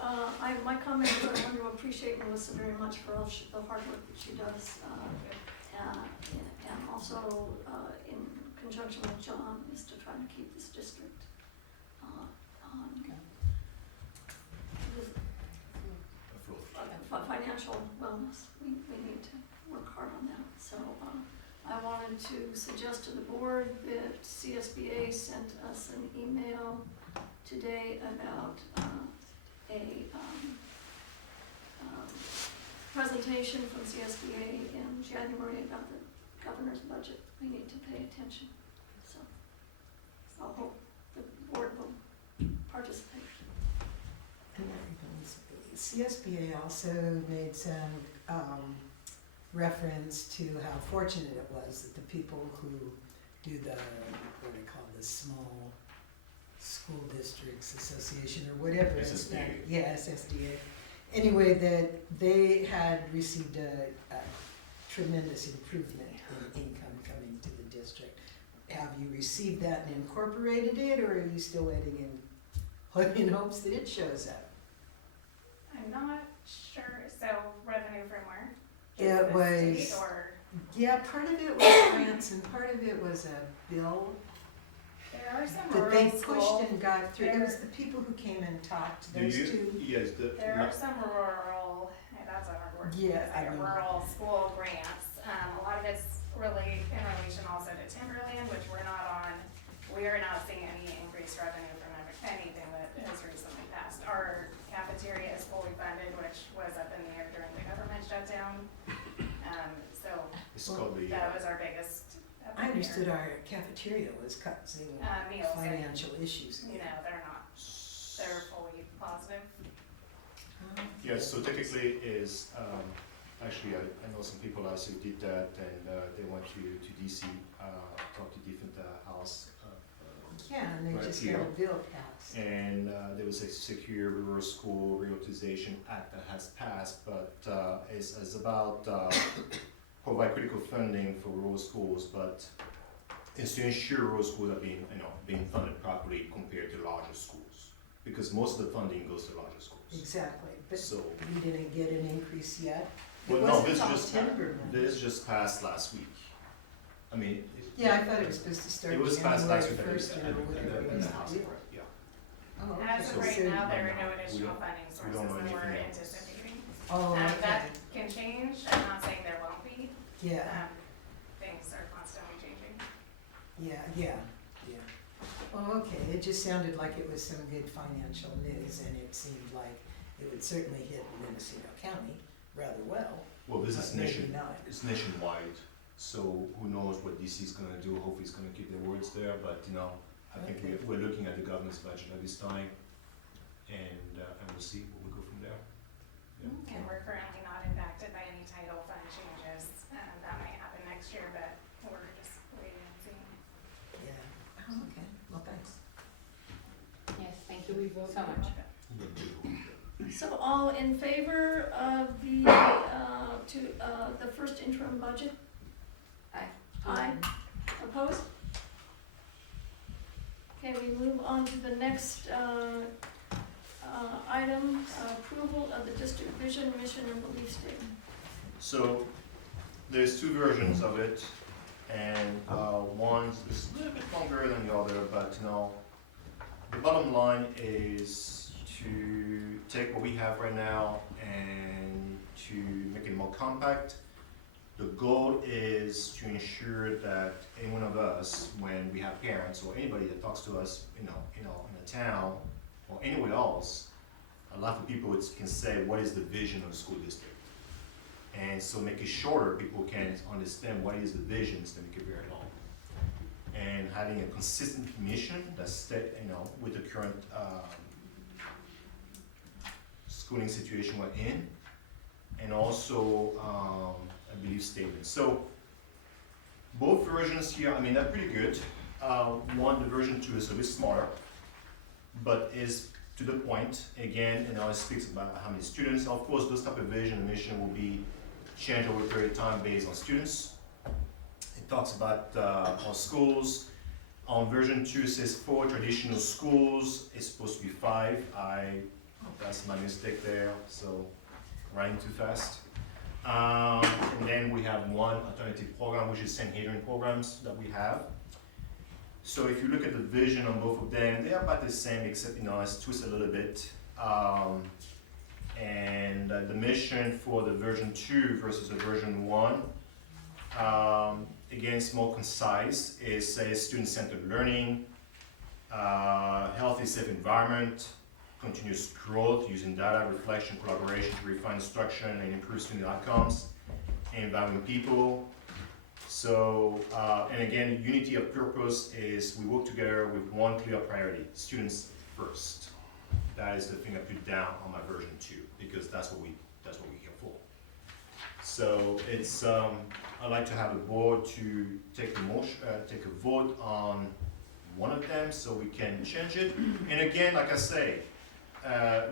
my comment is I want to appreciate Melissa very much for all the hard work that she does, and also, in conjunction with John, is to try to keep this district, on with financial wellness. We need to work hard on that. So, I wanted to suggest to the board that CSBA sent us an email today about, a presentation from CSBA in January about the governor's budget. We need to pay attention, so I hope the board will participate. And that reminds me, CSBA also made some reference to how fortunate it was that the people who do the, what they call the Small School Districts Association or whatever. it's SSDA. Yeah, SSDA. Anyway, that they had received a tremendous improvement in income coming to the district. Have you received that and incorporated it, or are you still waiting in hopes that it shows up? I'm not sure, so revenue from where? It The was, state or, yeah, part of it was grants and part of it was a bill there are some that they rural school, pushed and got through. It was the people who came and talked, Do those you? two. Yes, there are some rural, that's a hard word. to Yeah, say, I know. rural school grants. A lot of it's really in relation also to timberland, which we're not on. We are not seeing any increased revenue from anything that has recently passed. Our cafeteria is fully funded, which was up in the air during the government shutdown. So it's called the, that was our biggest up in the I air. understood our cafeteria was causing Meals, and, financial issues. you know, they're not, they're fully positive. yeah, so typically is, actually, I know some people also did that, and they went to DC, talk to different house. Yeah, and they Right just here. got a bill passed. And there was a secure rural school reauthorization act that has passed, but is about provide critical funding for rural schools, but it's to ensure rural schools are being funded properly compared to larger schools, because most of the funding goes to larger schools. Exactly, but So, we didn't get an increase yet. It well, no, wasn't this till just September. this just passed last week. I mean, Yeah, I thought it was supposed to start it was passed last January week, first or and whatever it in was. the House, Yeah. correct, yeah. Oh, okay. As of So- right now, there are no We additional don't- funding we sources don't know that we're anything else. anticipating. Oh, okay, That can change, I'm not saying there won't be, yeah, things are constantly changing. yeah. Oh, okay, it just sounded like it was some good financial news, and it seemed like it would certainly hit Mendocino County rather well. Well, this is but maybe not. it's nationwide, so who knows what DC is gonna do, hopefully it's gonna keep their words there, but I think Okay. we're looking at the governor's budget at this time, and we'll see where we go from there. Yeah. And we're currently not impacted by any title fund changes, that might happen next year, but we're just waiting and seeing. Yeah, oh, okay, well, thanks. Do we vote? So much. So all in favor of the, the first interim budget? Aye. Aye. Opposed? Okay, we move on to the next, item, approval of the district vision, mission, and belief statement. So there's two versions of it, and one's is a little bit longer than the other, but you know, the bottom line is to take what we have right now and to make it more compact. The goal is to ensure that any one of us, when we have parents or anybody that talks to us, in a town or anywhere else, a lot of people can say, what is the vision of the school district? And so make it shorter, people can understand what is the vision instead of make it very long. And having a consistent mission that's with the current schooling situation we're in, and also a belief statement. So both versions here, I mean, they're pretty good. The version 2 is a bit smaller, but is to the point. Again, it speaks about how many students. Of course, those type of vision and mission will be changed over a period of time based on students. It talks about our schools. On version 2 it says 4 traditional schools. It's supposed to be 5. That's my mistake there, so writing too fast. And then we have 1 alternative program, which is St. Hadrian programs that we have. So if you look at the vision on both of them, they're about the same, except it's twisted a little bit. And the mission for the version 2 versus the version 1, again, it's more concise. It says student-centered learning, healthy, safe environment, continuous growth using data, reflection, collaboration to refine instruction and improve student outcomes, and valuing people. So, and again, unity of purpose is we work together with one clear priority, students first. That is the thing I put down on my version 2, because that's what we're here for. So it's, I'd like to have a board to take a vote on one of them so we can change it. And again, like I say,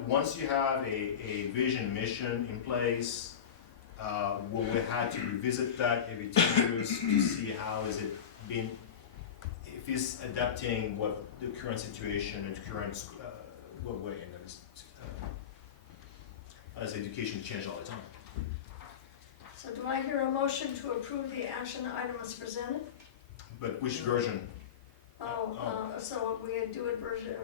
once you have a vision mission in place, we'll have to revisit that every 2 years to see how is it being, if it's adapting what the current situation and current what way, and as education changes all the time. So do I hear a motion to approve the action item as presented? But which version? So we do it version,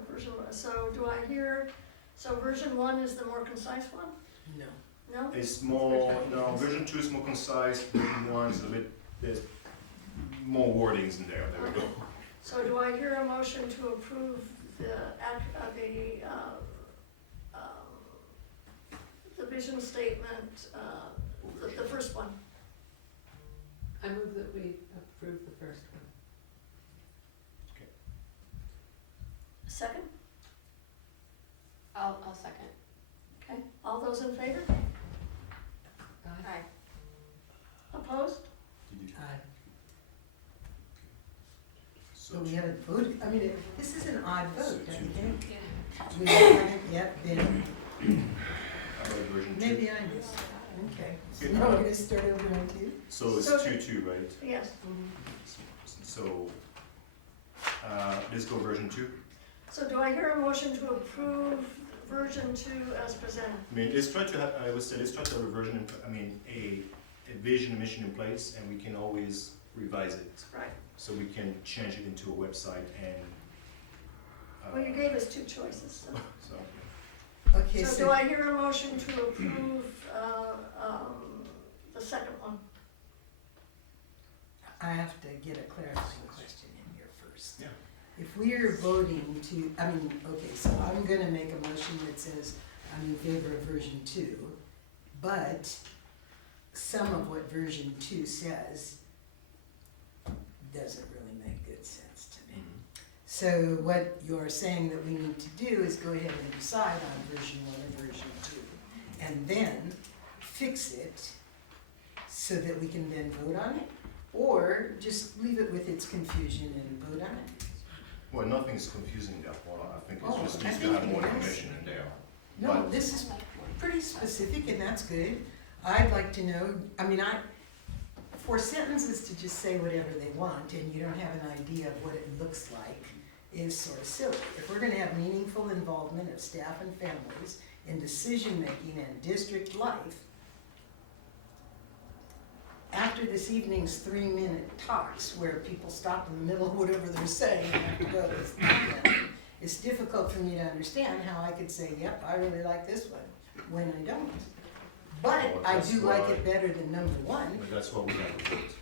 so do I hear, so version 1 is the more concise one? No. No? It's more, no, version 2 is more concise, version 1 is a bit, there's more wordings in there, there we go. So do I hear a motion to approve the vision statement, the first one? I move that we approve the first one. Second? I'll second. Okay, all those in favor? Aye. Opposed? So we haven't voted, I mean, this is an odd vote, don't you think? We haven't yet been, How about version 2? maybe I missed, okay. So now we're gonna start over on 2? So it's So- 2-2, right? Yes. So, let's go version 2. So do I hear a motion to approve version 2 as presented? I mean, let's try to have, I would say, let's try to have a version, a vision and mission in place, and we can always revise it. Right. So we can change it into a website and. Well, you gave us 2 choices, so. So, Okay, So do I hear a motion to approve, the second one? I have to get a clarifying question in here first. Yeah. If we are voting to, okay, so I'm gonna make a motion that says I'm in favor of version 2, but some of what version 2 says doesn't really make good sense to me. So what you're saying that we need to do is go ahead and decide on version 1 or version 2, and then fix it so that we can then vote on it, or just leave it with its confusion and vote on it. Well, nothing is confusing that one, I think Oh, it's just I needs to think have more it is. information in there. No, But- this is pretty specific and that's good. I'd like to know, I mean, for sentences to just say whatever they want and you don't have an idea of what it looks like is sort of silly. If we're gonna have meaningful involvement of staff and families in decision-making and district life, after this evening's 3-minute talks where people stop in the middle of whatever they're saying and have to go to this program, it's difficult for me to understand how I could say, yep, I really like this one, when I don't. But Well, I that's do like why- it better than number one. But that's why we have a vote.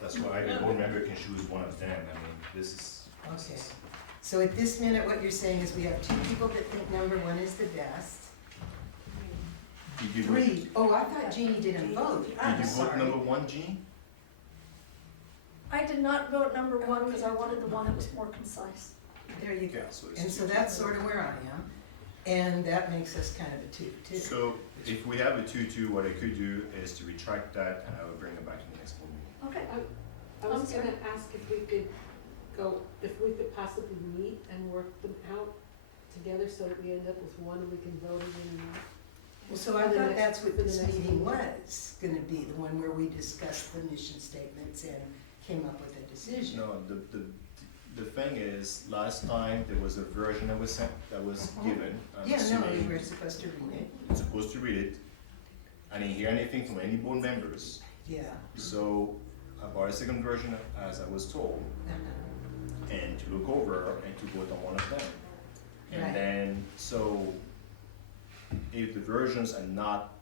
That's why the board member can choose one of them, I mean, this is. Okay. So at this minute, what you're saying is we have 2 people that think number one is the best. Did you vote, 3, oh, I thought Jeannie didn't vote. did I'm you vote sorry. number 1, Jean? I did not vote number 1 because I wanted the one that was more concise. There you go. Yeah, so it's And so that's sort of where I am. And that makes us kind of a 2-2. So if we have a 2-2, what I could do is to retract that and I will bring it back to the next board meeting. Okay, I was I'm sorry. gonna ask if we could possibly meet and work them out together so that we end up with one and we can vote again and out. Well, so I thought that's what this meeting was gonna be, the one where we discussed the mission statements and came up with a decision. No, the thing is, last time there was a version that was sent, that was given. I'm Yeah, no, assuming we were supposed to read it. you're supposed to read it. I didn't hear anything from any board members, Yeah. so I bought a second version as I was told, Uh-huh. and to look over and to vote on one of them. Right. And then, so if the versions are not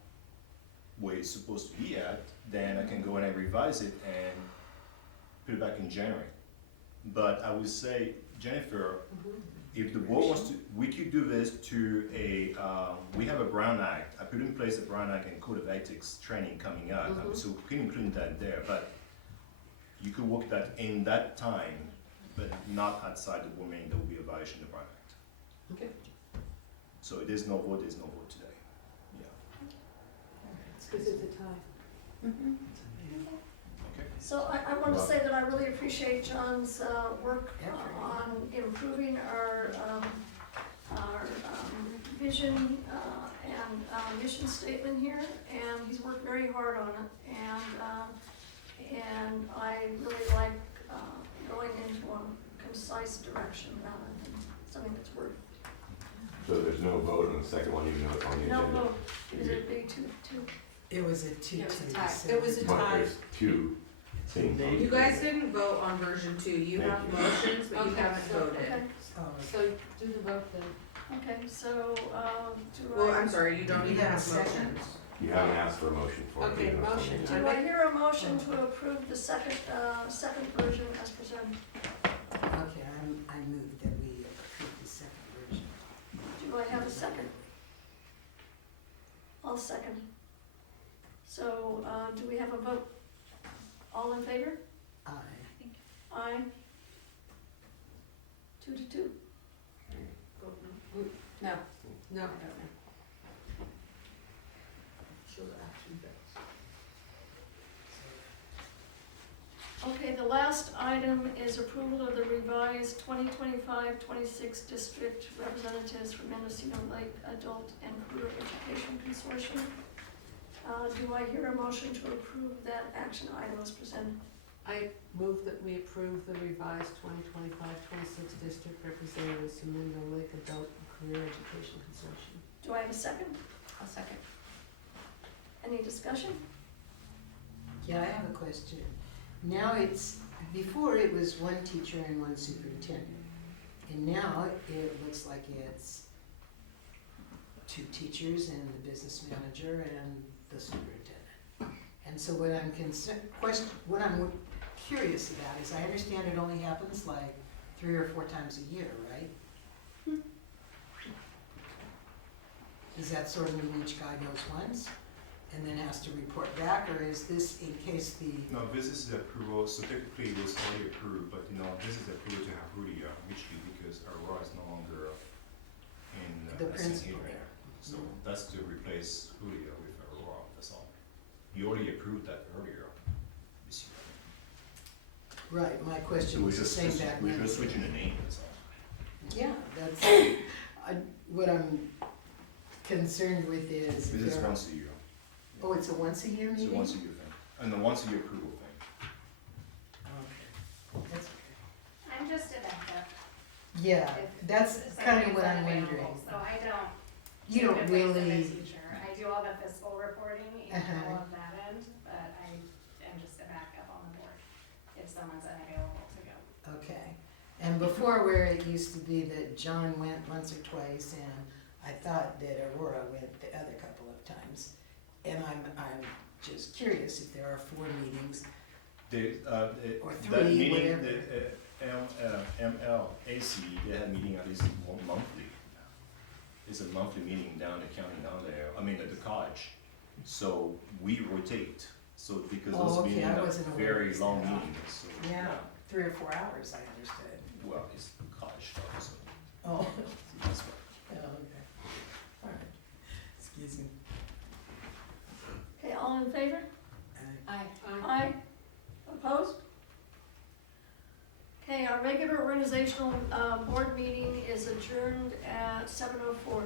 where it's supposed to be at, then I can go ahead and revise it and put it back in January. But I would say, Jennifer, if the board wants to, we could do this to we have a Brown Act. I put in place a Brown Act and Code of Ethics training coming up, so we can include that there, but you could work that in that time, but not outside the board meeting, that would be a violation of the Brown Act. Okay. So there's no vote today. Yeah, It's because it's a tie. Mhm. okay. so I want to say that I really appreciate John's work Yeah. on improving our vision and mission statement here, and he's worked very hard on it, and I really like going into a concise direction rather than something that's word. So there's no vote on the second one, even though it's on the No, agenda? no, is it big two? It was a 2-2. It was a tie. so- It was a But tie. there's 2 things on You the guys agenda. didn't vote on version 2, you Thank have you. motions, but you Okay, haven't so- voted. Okay, Oh, So do the vote then. okay, so, do Well, I, I'm sorry, you don't You even have a have second? motions. You haven't asked for a motion for it. Okay, you know, it's on the motion. agenda. do I hear a motion to approve the second version as presented? Okay, I moved that we approve the second version. Do I have a second? I'll second. So, do we have a vote? All in favor? Aye. Aye. 2-2. No, No. I don't know. Show the action bets. Okay, the last item is approval of the revised 2025-26 district representatives for Mendocino Lake Adult and Career Education Consortium. Do I hear a motion to approve that action item as presented? I move that we approve the revised 2025-26 district representatives to Mendocino Lake Adult and Career Education Consortium. Do I have a second? I'll second. Any discussion? Yeah, I have a question. Now before it was one teacher and one superintendent. And now it looks like it's 2 teachers and the business manager and the superintendent. And so what I'm curious about is, I understand it only happens like 3 or 4 times a year, right? Does that sort of mean each guy goes once and then has to report back, or is this in case the, No, this is the approval, so technically it was already approved, but this is the approval to have Rudy initially because Aurora is no longer in the as principal here. there? So that's to replace Rudy with Aurora, that's all. You already approved that earlier this year. Right, my So question we're was the just, same back we're then. just switching the name, that's all. Yeah, that's, what I'm concerned with is. This is there- once a year. Oh, it's a once a year It's a meeting? once a year thing, and a once a year approval thing. Okay, that's okay. I'm just a backup. Yeah, if that's kind of somebody's what I'm unavailable, wondering. So I don't. You take don't the place of a really, teacher. I do all the fiscal reporting and Uh-huh. all of that end, but I am just a backup on the board if someone's unavailable to go. okay. And before where it used to be that John went once or twice and I thought that Aurora went the other couple of times. And I'm just curious if there are 4 meetings. Or That 3, meeting, whatever. the MLAC, they have meeting at least monthly. It's a monthly meeting down the county down there, I mean, at the college. So we rotate, so because Oh, those okay, meetings I are wasn't aware very of long that. meetings, so, Yeah, 3 or 4 hours, I understood. well, it's college stuff, so. Oh, that's why. yeah, okay. All right. Excuse me. Okay, all in favor? Aye. Aye. Opposed? Okay, our regular organizational, board meeting is adjourned at 7:04.